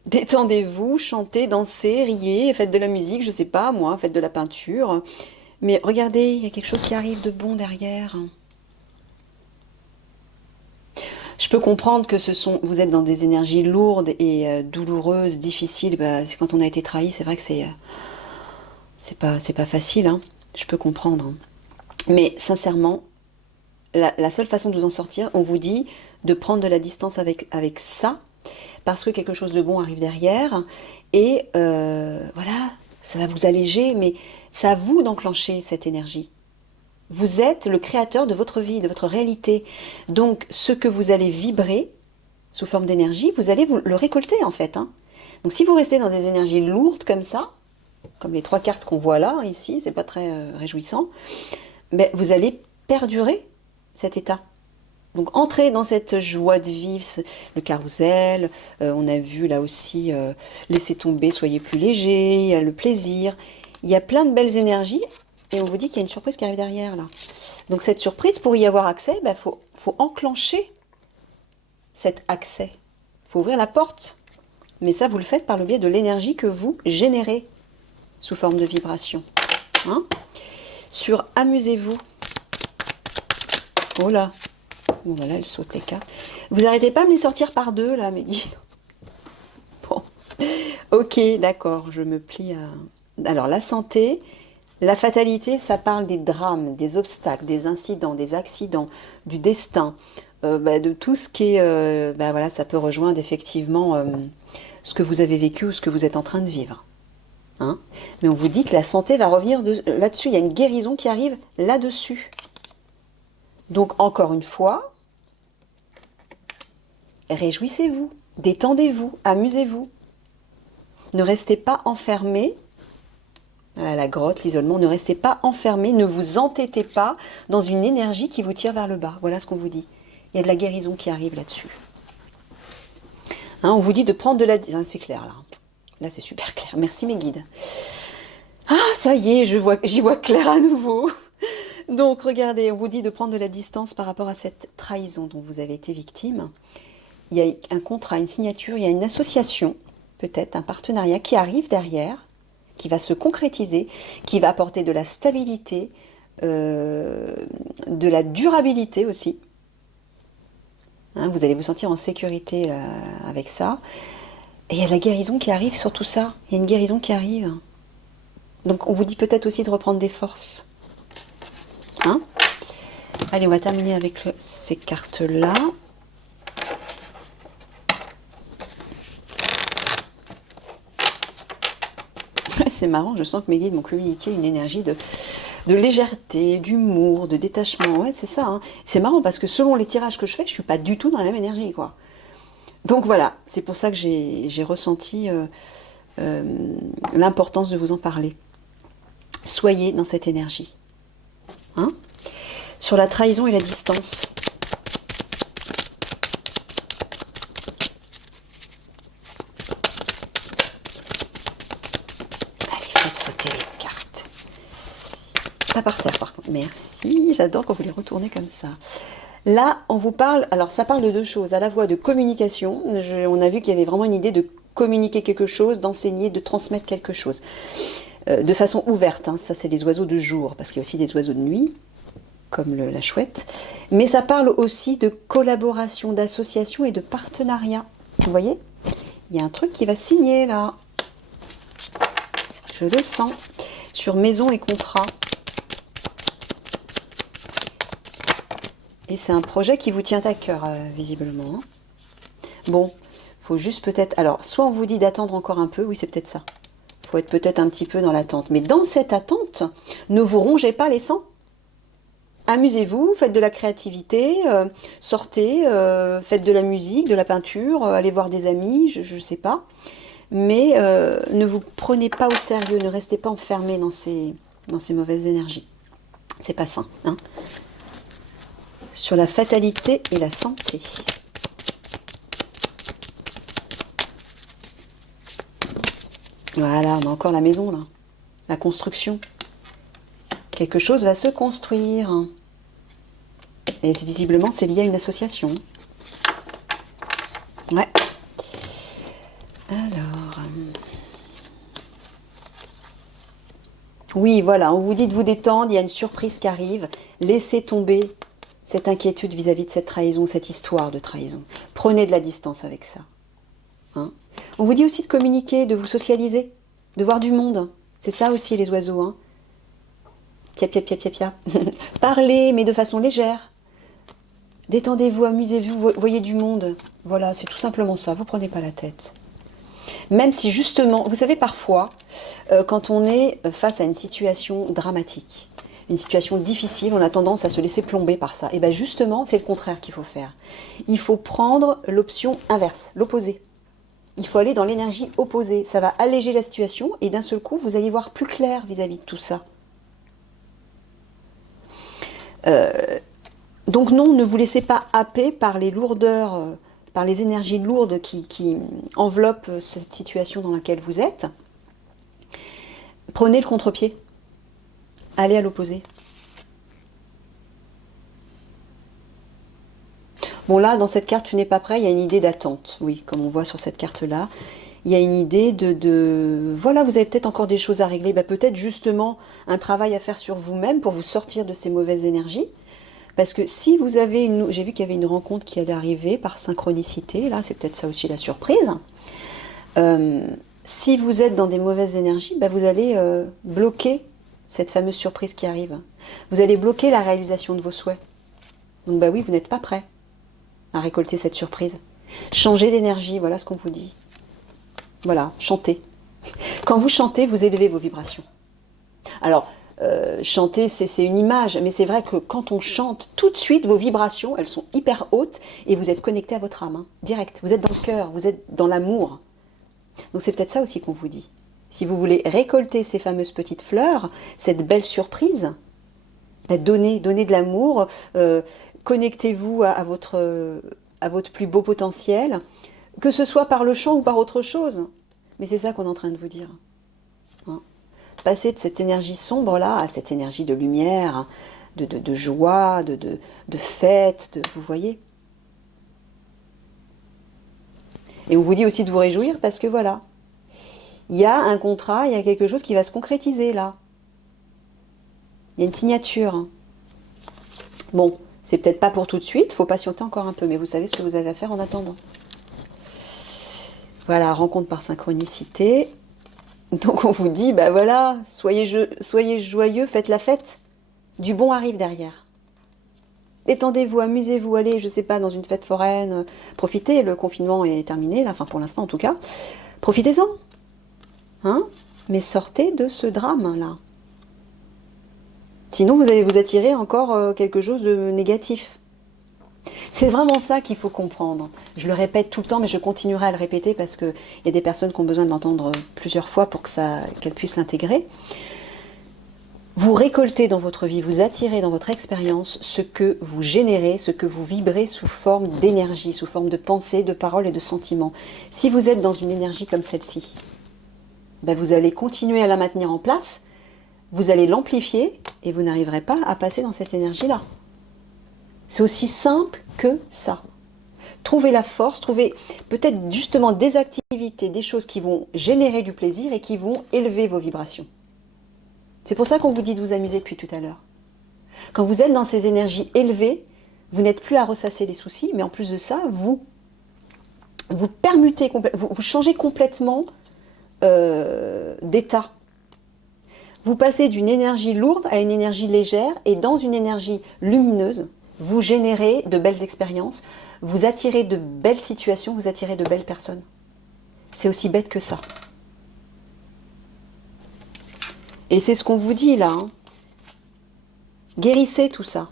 détendez-vous, chantez, dansez, riez, faites de la musique, je sais pas, moi, faites de la peinture. Mais regardez, il y a quelque chose qui arrive de bon derrière. Je peux comprendre que vous êtes dans des énergies lourdes et douloureuses, difficiles. Bah, c'est quand on a été trahi, c'est vrai que c'est pas facile. Hein. Je peux comprendre. Hein. Mais sincèrement, la seule façon de vous en sortir, on vous dit de prendre de la distance avec ça, parce que quelque chose de bon arrive derrière. Et voilà, ça va vous alléger, mais c'est à vous d'enclencher cette énergie. Vous êtes le créateur de votre vie, de votre réalité. Donc, ce que vous allez vibrer sous forme d'énergie, vous allez le récolter en fait. Hein. Donc, si vous restez dans des énergies lourdes comme ça, comme les 3 cartes qu'on voit là, ici, c'est pas très réjouissant, ben, vous allez perdurer cet état. Donc, entrez dans cette joie de vivre, le carrousel, on a vu là aussi, laissez tomber, soyez plus léger, il y a le plaisir, il y a plein de belles énergies. Et on vous dit qu'il y a une surprise qui arrive derrière, là. Donc cette surprise, pour y avoir accès, il faut enclencher cet accès. Il faut ouvrir la porte. Mais ça, vous le faites par le biais de l'énergie que vous générez sous forme de vibration. Hein? Sur amusez-vous. Oh là. Bon, voilà, elle saute les cartes. Vous n'arrêtez pas de me les sortir par deux, là, mes guides. Bon. Ok, d'accord, je me plie à... Alors, la santé... La fatalité, ça parle des drames, des obstacles, des incidents, des accidents, du destin, de tout ce qui est... voilà, ça peut rejoindre effectivement ce que vous avez vécu ou ce que vous êtes en train de vivre. Hein. Mais on vous dit que la santé va revenir là-dessus. Il y a une guérison qui arrive là-dessus. Donc, encore une fois, réjouissez-vous, détendez-vous, amusez-vous. Ne restez pas enfermés. Voilà, la grotte, l'isolement, ne restez pas enfermés, ne vous entêtez pas dans une énergie qui vous tire vers le bas. Voilà ce qu'on vous dit. Il y a de la guérison qui arrive là-dessus. Hein, on vous dit de prendre de la... Hein, c'est clair là. Là c'est super clair. Merci mes guides. Ah ça y est, j'y vois clair à nouveau. Donc regardez, on vous dit de prendre de la distance par rapport à cette trahison dont vous avez été victime. Il y a un contrat, une signature, il y a une association, peut-être un partenariat qui arrive derrière, qui va se concrétiser, qui va apporter de la stabilité, de la durabilité aussi. Hein, vous allez vous sentir en sécurité avec ça. Et il y a de la guérison qui arrive sur tout ça. Il y a une guérison qui arrive. Donc on vous dit peut-être aussi de reprendre des forces. Hein? Allez, on va terminer avec ces cartes-là. C'est marrant, je sens que mes guides m'ont communiqué une énergie de légèreté, d'humour, de détachement. Ouais, c'est ça. Hein. C'est marrant parce que selon les tirages que je fais, je ne suis pas du tout dans la même énergie, quoi. Donc voilà, c'est pour ça que j'ai ressenti l'importance de vous en parler. Soyez dans cette énergie. Hein? Sur la trahison et la distance. Sauter les cartes. Pas par terre par contre. Merci, j'adore quand vous les retournez comme ça. Là, on vous parle, alors ça parle de deux choses, à la fois de communication, on a vu qu'il y avait vraiment une idée de communiquer quelque chose, d'enseigner, de transmettre quelque chose. De façon ouverte, hein. Ça c'est les oiseaux de jour, parce qu'il y a aussi des oiseaux de nuit, comme la chouette. Mais ça parle aussi de collaboration, d'association et de partenariat. Vous voyez? Il y a un truc qui va signer là. Je le sens. Sur maison et contrat. Et c'est un projet qui vous tient à cœur, visiblement. Bon, il faut juste peut-être... Alors, soit on vous dit d'attendre encore un peu. Oui, c'est peut-être ça. Il faut être peut-être un petit peu dans l'attente. Mais dans cette attente, ne vous rongez pas les sangs. Amusez-vous, faites de la créativité, sortez, faites de la musique, de la peinture, allez voir des amis, je ne sais pas. Mais ne vous prenez pas au sérieux, ne restez pas enfermés dans ces mauvaises énergies. C'est pas sain, hein. Sur la fatalité et la santé. Voilà, on a encore la maison là. La construction. Quelque chose va se construire. Et visiblement, c'est lié à une association. Ouais. Alors. Oui, voilà, on vous dit de vous détendre, il y a une surprise qui arrive. Laissez tomber cette inquiétude vis-à-vis de cette trahison, cette histoire de trahison. Prenez de la distance avec ça. Hein. On vous dit aussi de communiquer, de vous socialiser, de voir du monde. C'est ça aussi les oiseaux. Hein. Pia, pia, pia, pia, pia. Parlez, mais de façon légère. Détendez-vous, amusez-vous, voyez du monde. Voilà, c'est tout simplement ça, vous ne prenez pas la tête. Même si justement, vous savez parfois, quand on est face à une situation dramatique, une situation difficile, on a tendance à se laisser plomber par ça. Et bien justement, c'est le contraire qu'il faut faire. Il faut prendre l'option inverse, l'opposé. Il faut aller dans l'énergie opposée. Ça va alléger la situation et d'un seul coup, vous allez voir plus clair vis-à-vis de tout ça. Donc non, ne vous laissez pas happer par les lourdeurs, par les énergies lourdes qui enveloppent cette situation dans laquelle vous êtes. Prenez le contre-pied. Allez à l'opposé. Bon là, dans cette carte, tu n'es pas prêt, il y a une idée d'attente. Oui, comme on voit sur cette carte-là. Il y a une idée voilà, vous avez peut-être encore des choses à régler. Peut-être justement un travail à faire sur vous-même pour vous sortir de ces mauvaises énergies. Parce que si vous avez j'ai vu qu'il y avait une rencontre qui allait arriver par synchronicité. Là, c'est peut-être ça aussi la surprise. Si vous êtes dans des mauvaises énergies, vous allez bloquer cette fameuse surprise qui arrive. Vous allez bloquer la réalisation de vos souhaits. Donc oui, vous n'êtes pas prêt à récolter cette surprise. Changez d'énergie, voilà ce qu'on vous dit. Voilà, chantez. Quand vous chantez, vous élevez vos vibrations. Alors, chanter, c'est une image, mais c'est vrai que quand on chante, tout de suite, vos vibrations, elles sont hyper hautes et vous êtes connecté à votre âme, hein, direct. Vous êtes dans le cœur, vous êtes dans l'amour. Donc c'est peut-être ça aussi qu'on vous dit. Si vous voulez récolter ces fameuses petites fleurs, cette belle surprise, donnez de l'amour, connectez-vous à votre plus beau potentiel, que ce soit par le chant ou par autre chose. Mais c'est ça qu'on est en train de vous dire. Hein. Passer de cette énergie sombre-là à cette énergie de lumière, de joie, de fête, vous voyez. Et on vous dit aussi de vous réjouir parce que voilà, il y a un contrat, il y a quelque chose qui va se concrétiser là. Il y a une signature. Bon, c'est peut-être pas pour tout de suite, il faut patienter encore un peu, mais vous savez ce que vous avez à faire en attendant. Voilà, rencontre par synchronicité. Donc on vous dit, voilà, soyez joyeux, faites la fête. Du bon arrive derrière. Détendez-vous, amusez-vous, allez, je sais pas, dans une fête foraine, profitez, le confinement est terminé, là, enfin pour l'instant en tout cas. Profitez-en. Hein? Mais sortez de ce drame-là. Sinon, vous allez vous attirer encore quelque chose de négatif. C'est vraiment ça qu'il faut comprendre. Je le répète tout le temps, mais je continuerai à le répéter parce qu'il y a des personnes qui ont besoin de l'entendre plusieurs fois pour qu'elles puissent l'intégrer. Vous récoltez dans votre vie, vous attirez dans votre expérience ce que vous générez, ce que vous vibrez sous forme d'énergie, sous forme de pensée, de paroles et de sentiments. Si vous êtes dans une énergie comme celle-ci, vous allez continuer à la maintenir en place, vous allez l'amplifier et vous n'arriverez pas à passer dans cette énergie-là. C'est aussi simple que ça. Trouvez la force, trouvez peut-être justement des activités, des choses qui vont générer du plaisir et qui vont élever vos vibrations. C'est pour ça qu'on vous dit de vous amuser depuis tout à l'heure. Quand vous êtes dans ces énergies élevées, vous n'êtes plus à ressasser les soucis, mais en plus de ça, vous permutez, vous changez complètement d'état. Vous passez d'une énergie lourde à une énergie légère et dans une énergie lumineuse, vous générez de belles expériences, vous attirez de belles situations, vous attirez de belles personnes. C'est aussi bête que ça. Et c'est ce qu'on vous dit là. Hein. Guérissez tout ça.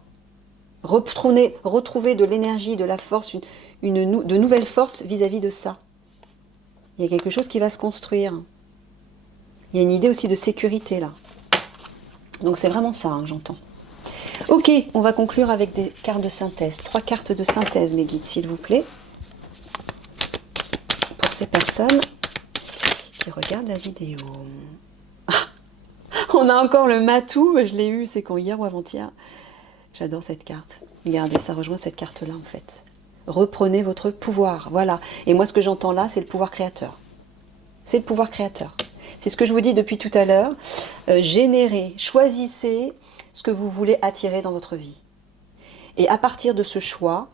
Retrouvez de l'énergie, de la force, de nouvelles forces vis-à-vis de ça. Il y a quelque chose qui va se construire. Il y a une idée aussi de sécurité là. Donc c'est vraiment ça, hein, j'entends. Ok, on va conclure avec des cartes de synthèse. 3 cartes de synthèse, mes guides, s'il vous plaît. Pour ces personnes qui regardent la vidéo. On a encore le matou, je l'ai eu, c'est quand, hier ou avant-hier. J'adore cette carte. Regardez, ça rejoint cette carte-là, en fait. Reprenez votre pouvoir, voilà. Et moi, ce que j'entends là, c'est le pouvoir créateur. C'est le pouvoir créateur. C'est ce que je vous dis depuis tout à l'heure. Générez, choisissez ce que vous voulez attirer dans votre vie. Et à partir de ce choix,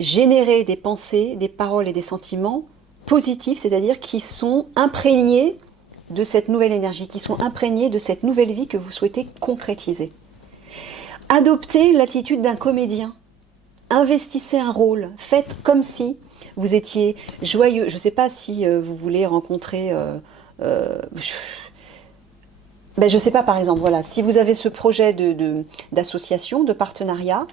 générez des pensées, des paroles et des sentiments positifs, c'est-à-dire qui sont imprégnés de cette nouvelle énergie, qui sont imprégnés de cette nouvelle vie que vous souhaitez concrétiser. Adoptez l'attitude d'un comédien. Investissez un rôle. Faites comme si vous étiez joyeux. Je ne sais pas si vous voulez rencontrer... je ne sais pas, par exemple, voilà, si vous avez ce projet d'association, de partenariat,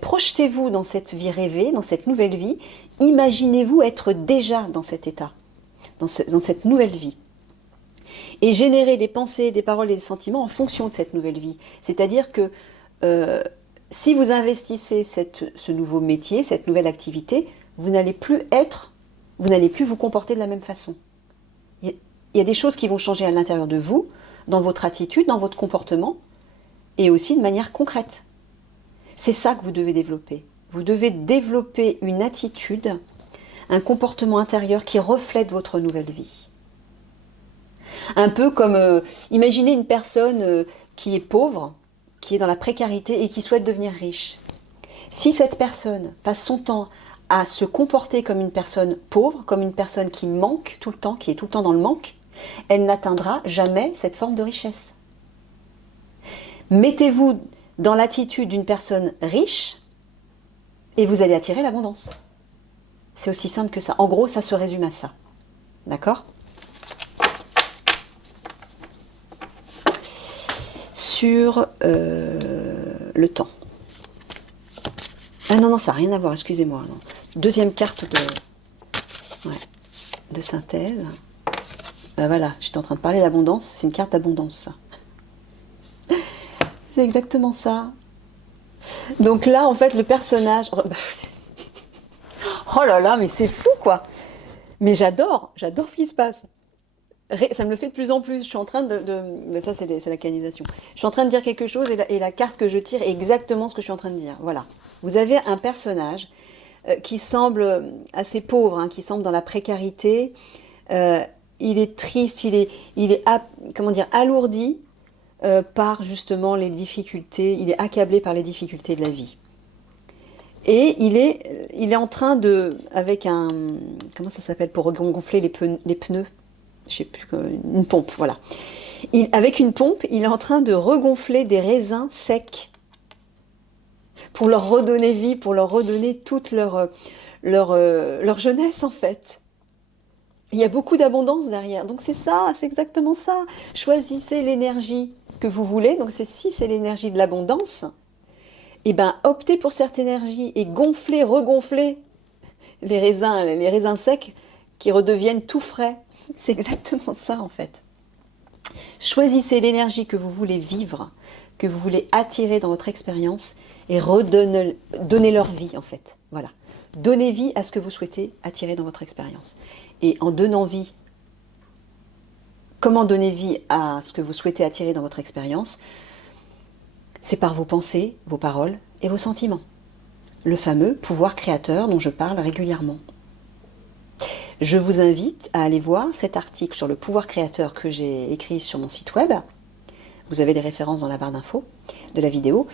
projetez-vous dans cette vie rêvée, dans cette nouvelle vie. Imaginez-vous être déjà dans cet état, dans cette nouvelle vie. Et générez des pensées, des paroles et des sentiments en fonction de cette nouvelle vie. C'est-à-dire que si vous investissez ce nouveau métier, cette nouvelle activité, vous n'allez plus vous comporter de la même façon. Il y a des choses qui vont changer à l'intérieur de vous, dans votre attitude, dans votre comportement, et aussi de manière concrète. C'est ça que vous devez développer. Vous devez développer une attitude, un comportement intérieur qui reflète votre nouvelle vie. Un peu comme, imaginez une personne qui est pauvre, qui est dans la précarité et qui souhaite devenir riche. Si cette personne passe son temps à se comporter comme une personne pauvre, comme une personne qui manque tout le temps, qui est tout le temps dans le manque, elle n'atteindra jamais cette forme de richesse. Mettez-vous dans l'attitude d'une personne riche et vous allez attirer l'abondance. C'est aussi simple que ça. En gros, ça se résume à ça. D'accord ? Sur le temps. Ah non, ça n'a rien à voir, excusez-moi. Non. Deuxième carte de synthèse. Voilà, j'étais en train de parler d'abondance, c'est une carte d'abondance, ça. C'est exactement ça. Donc là, en fait, le personnage... Oh là là, mais c'est fou, quoi. Mais j'adore ce qui se passe. Ça me le fait de plus en plus. Je suis en train mais ça, c'est la canalisation. Je suis en train de dire quelque chose et la carte que je tire est exactement ce que je suis en train de dire. Voilà. Vous avez un personnage qui semble assez pauvre, hein, qui semble dans la précarité. Il est triste, il est comment dire, alourdi par justement les difficultés. Il est accablé par les difficultés de la vie. Et il est en train avec un... Comment ça s'appelle pour gonfler les pneus? Je sais plus, une pompe, voilà. Avec une pompe, il est en train de regonfler des raisins secs pour leur redonner vie, pour leur redonner toute leur jeunesse, en fait. Il y a beaucoup d'abondance derrière. Donc c'est ça, c'est exactement ça. Choisissez l'énergie que vous voulez. Donc si c'est l'énergie de l'abondance, optez pour cette énergie et regonflez les raisins secs qui redeviennent tout frais. C'est exactement ça, en fait. Choisissez l'énergie que vous voulez vivre, que vous voulez attirer dans votre expérience et donnez leur vie, en fait. Voilà. Donnez vie à ce que vous souhaitez attirer dans votre expérience. Et en donnant vie, comment donner vie à ce que vous souhaitez attirer dans votre expérience? C'est par vos pensées, vos paroles et vos sentiments. Le fameux pouvoir créateur dont je parle régulièrement. Je vous invite à aller voir cet article sur le pouvoir créateur que j'ai écrit sur mon site web. Vous avez les références dans la barre d'infos de la vidéo.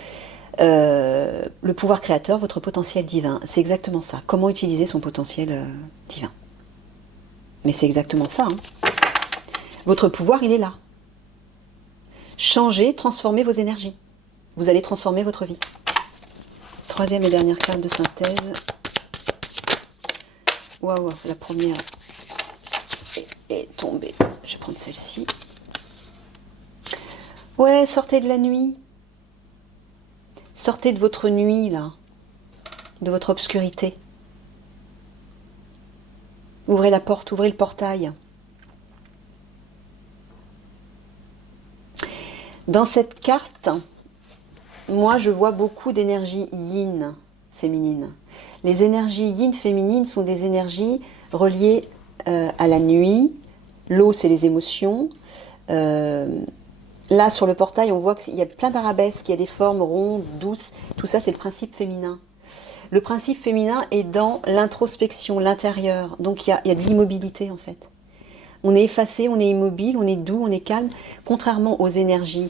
Le pouvoir créateur, votre potentiel divin. C'est exactement ça. Comment utiliser son potentiel divin. Mais c'est exactement ça. Hein. Votre pouvoir, il est là. Changez, transformez vos énergies. Vous allez transformer votre vie. Troisième et dernière carte de synthèse. Waouh, la première est tombée. Je vais prendre celle-ci. Ouais, sortez de la nuit. Sortez de votre nuit, là. De votre obscurité. Ouvrez la porte, ouvrez le portail. Dans cette carte, moi, je vois beaucoup d'énergie yin féminine. Les énergies yin féminines sont des énergies reliées à la nuit. L'eau, c'est les émotions. Là, sur le portail, on voit qu'il y a plein d'arabesques, il y a des formes rondes, douces. Tout ça, c'est le principe féminin. Le principe féminin est dans l'introspection, l'intérieur. Donc, il y a de l'immobilité, en fait. On est effacé, on est immobile, on est doux, on est calme. Contrairement aux énergies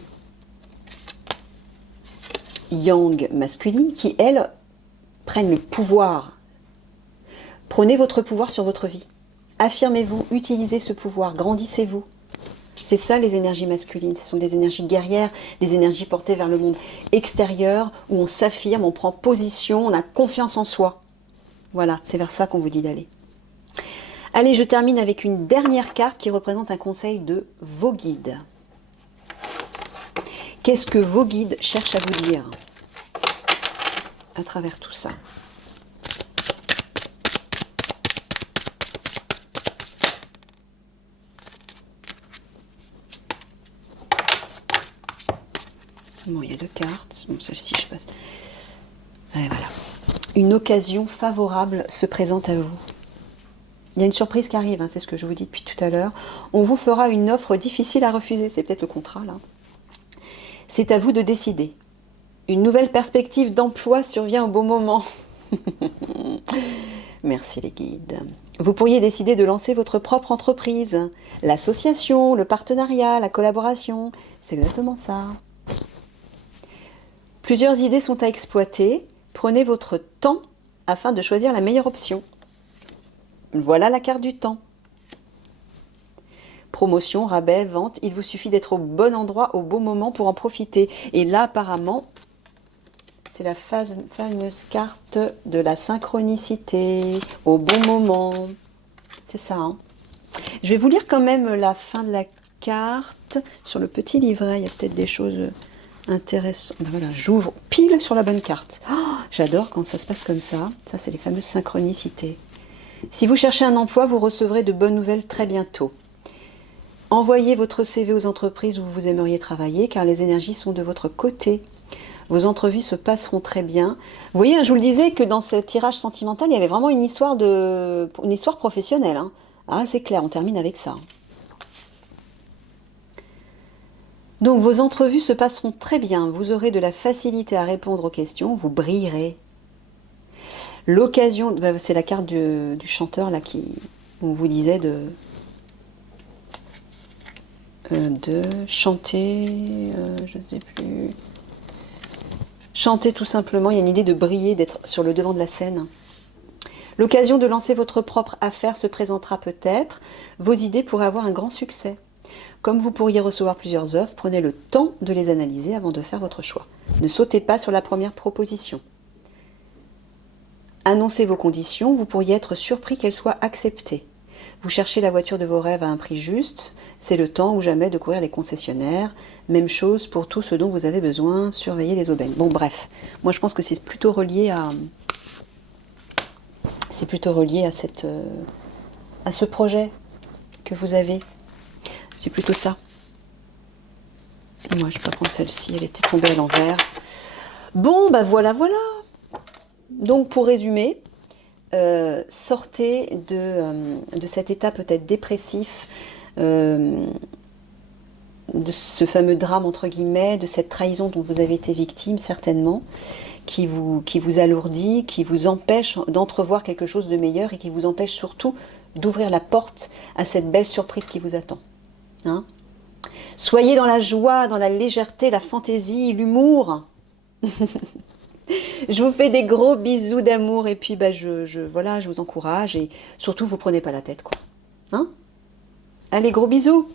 yang masculines qui, elles, prennent le pouvoir. Prenez votre pouvoir sur votre vie. Affirmez-vous, utilisez ce pouvoir, grandissez-vous. C'est ça les énergies masculines, ce sont des énergies guerrières, des énergies portées vers le monde extérieur, où on s'affirme, on prend position, on a confiance en soi. Voilà, c'est vers ça qu'on vous dit d'aller. Allez, je termine avec une dernière carte qui représente un conseil de vos guides. Qu'est-ce que vos guides cherchent à vous dire à travers tout ça? Bon, il y a 2 cartes. Bon, celle-ci, je passe. Et voilà. Une occasion favorable se présente à vous. Il y a une surprise qui arrive, hein, c'est ce que je vous dis depuis tout à l'heure. On vous fera une offre difficile à refuser. C'est peut-être le contrat, là. C'est à vous de décider. Une nouvelle perspective d'emploi survient au bon moment. Merci les guides. Vous pourriez décider de lancer votre propre entreprise. L'association, le partenariat, la collaboration. C'est exactement ça. Plusieurs idées sont à exploiter. Prenez votre temps afin de choisir la meilleure option. Voilà la carte du temps. Promotion, rabais, vente, il vous suffit d'être au bon endroit au bon moment pour en profiter. Et là, apparemment, c'est la fameuse carte de la synchronicité, au bon moment. C'est ça, hein. Je vais vous lire quand même la fin de la carte. Sur le petit livret, il y a peut-être des choses intéressantes. Ben voilà, j'ouvre pile sur la bonne carte. Oh, j'adore quand ça se passe comme ça. Ça, c'est les fameuses synchronicités. Si vous cherchez un emploi, vous recevrez de bonnes nouvelles très bientôt. Envoyez votre CV aux entreprises où vous aimeriez travailler, car les énergies sont de votre côté. Vos entrevues se passeront très bien. Vous voyez, hein, je vous le disais que dans ce tirage sentimental, il y avait vraiment une histoire professionnelle. Hein. Alors là, c'est clair, on termine avec ça. Donc, vos entrevues se passeront très bien. Vous aurez de la facilité à répondre aux questions. Vous brillerez. L'occasion, c'est la carte du chanteur là qui, on vous disait de chanter, je ne sais plus, chanter tout simplement. Il y a une idée de briller, d'être sur le devant de la scène. L'occasion de lancer votre propre affaire se présentera peut-être. Vos idées pourraient avoir un grand succès. Comme vous pourriez recevoir plusieurs offres, prenez le temps de les analyser avant de faire votre choix. Ne sautez pas sur la première proposition. Annoncez vos conditions, vous pourriez être surpris qu'elles soient acceptées. Vous cherchez la voiture de vos rêves à un prix juste, c'est le temps ou jamais de courir les concessionnaires. Même chose pour tout ce dont vous avez besoin, surveillez les aubaines. Bon bref, moi je pense que c'est plutôt relié à ce projet que vous avez. C'est plutôt ça. Moi je vais pas prendre celle-ci, elle était tombée à l'envers. Bon bah voilà. Donc pour résumer, sortez de cet état peut-être dépressif, de ce fameux drame entre guillemets, de cette trahison dont vous avez été victime certainement, qui vous alourdit, qui vous empêche d'entrevoir quelque chose de meilleur et qui vous empêche surtout d'ouvrir la porte à cette belle surprise qui vous attend. Hein ? Soyez dans la joie, dans la légèreté, la fantaisie, l'humour. Je vous fais des gros bisous d'amour et puis je vous encourage et surtout vous prenez pas la tête quoi. Hein ? Allez, gros bisous.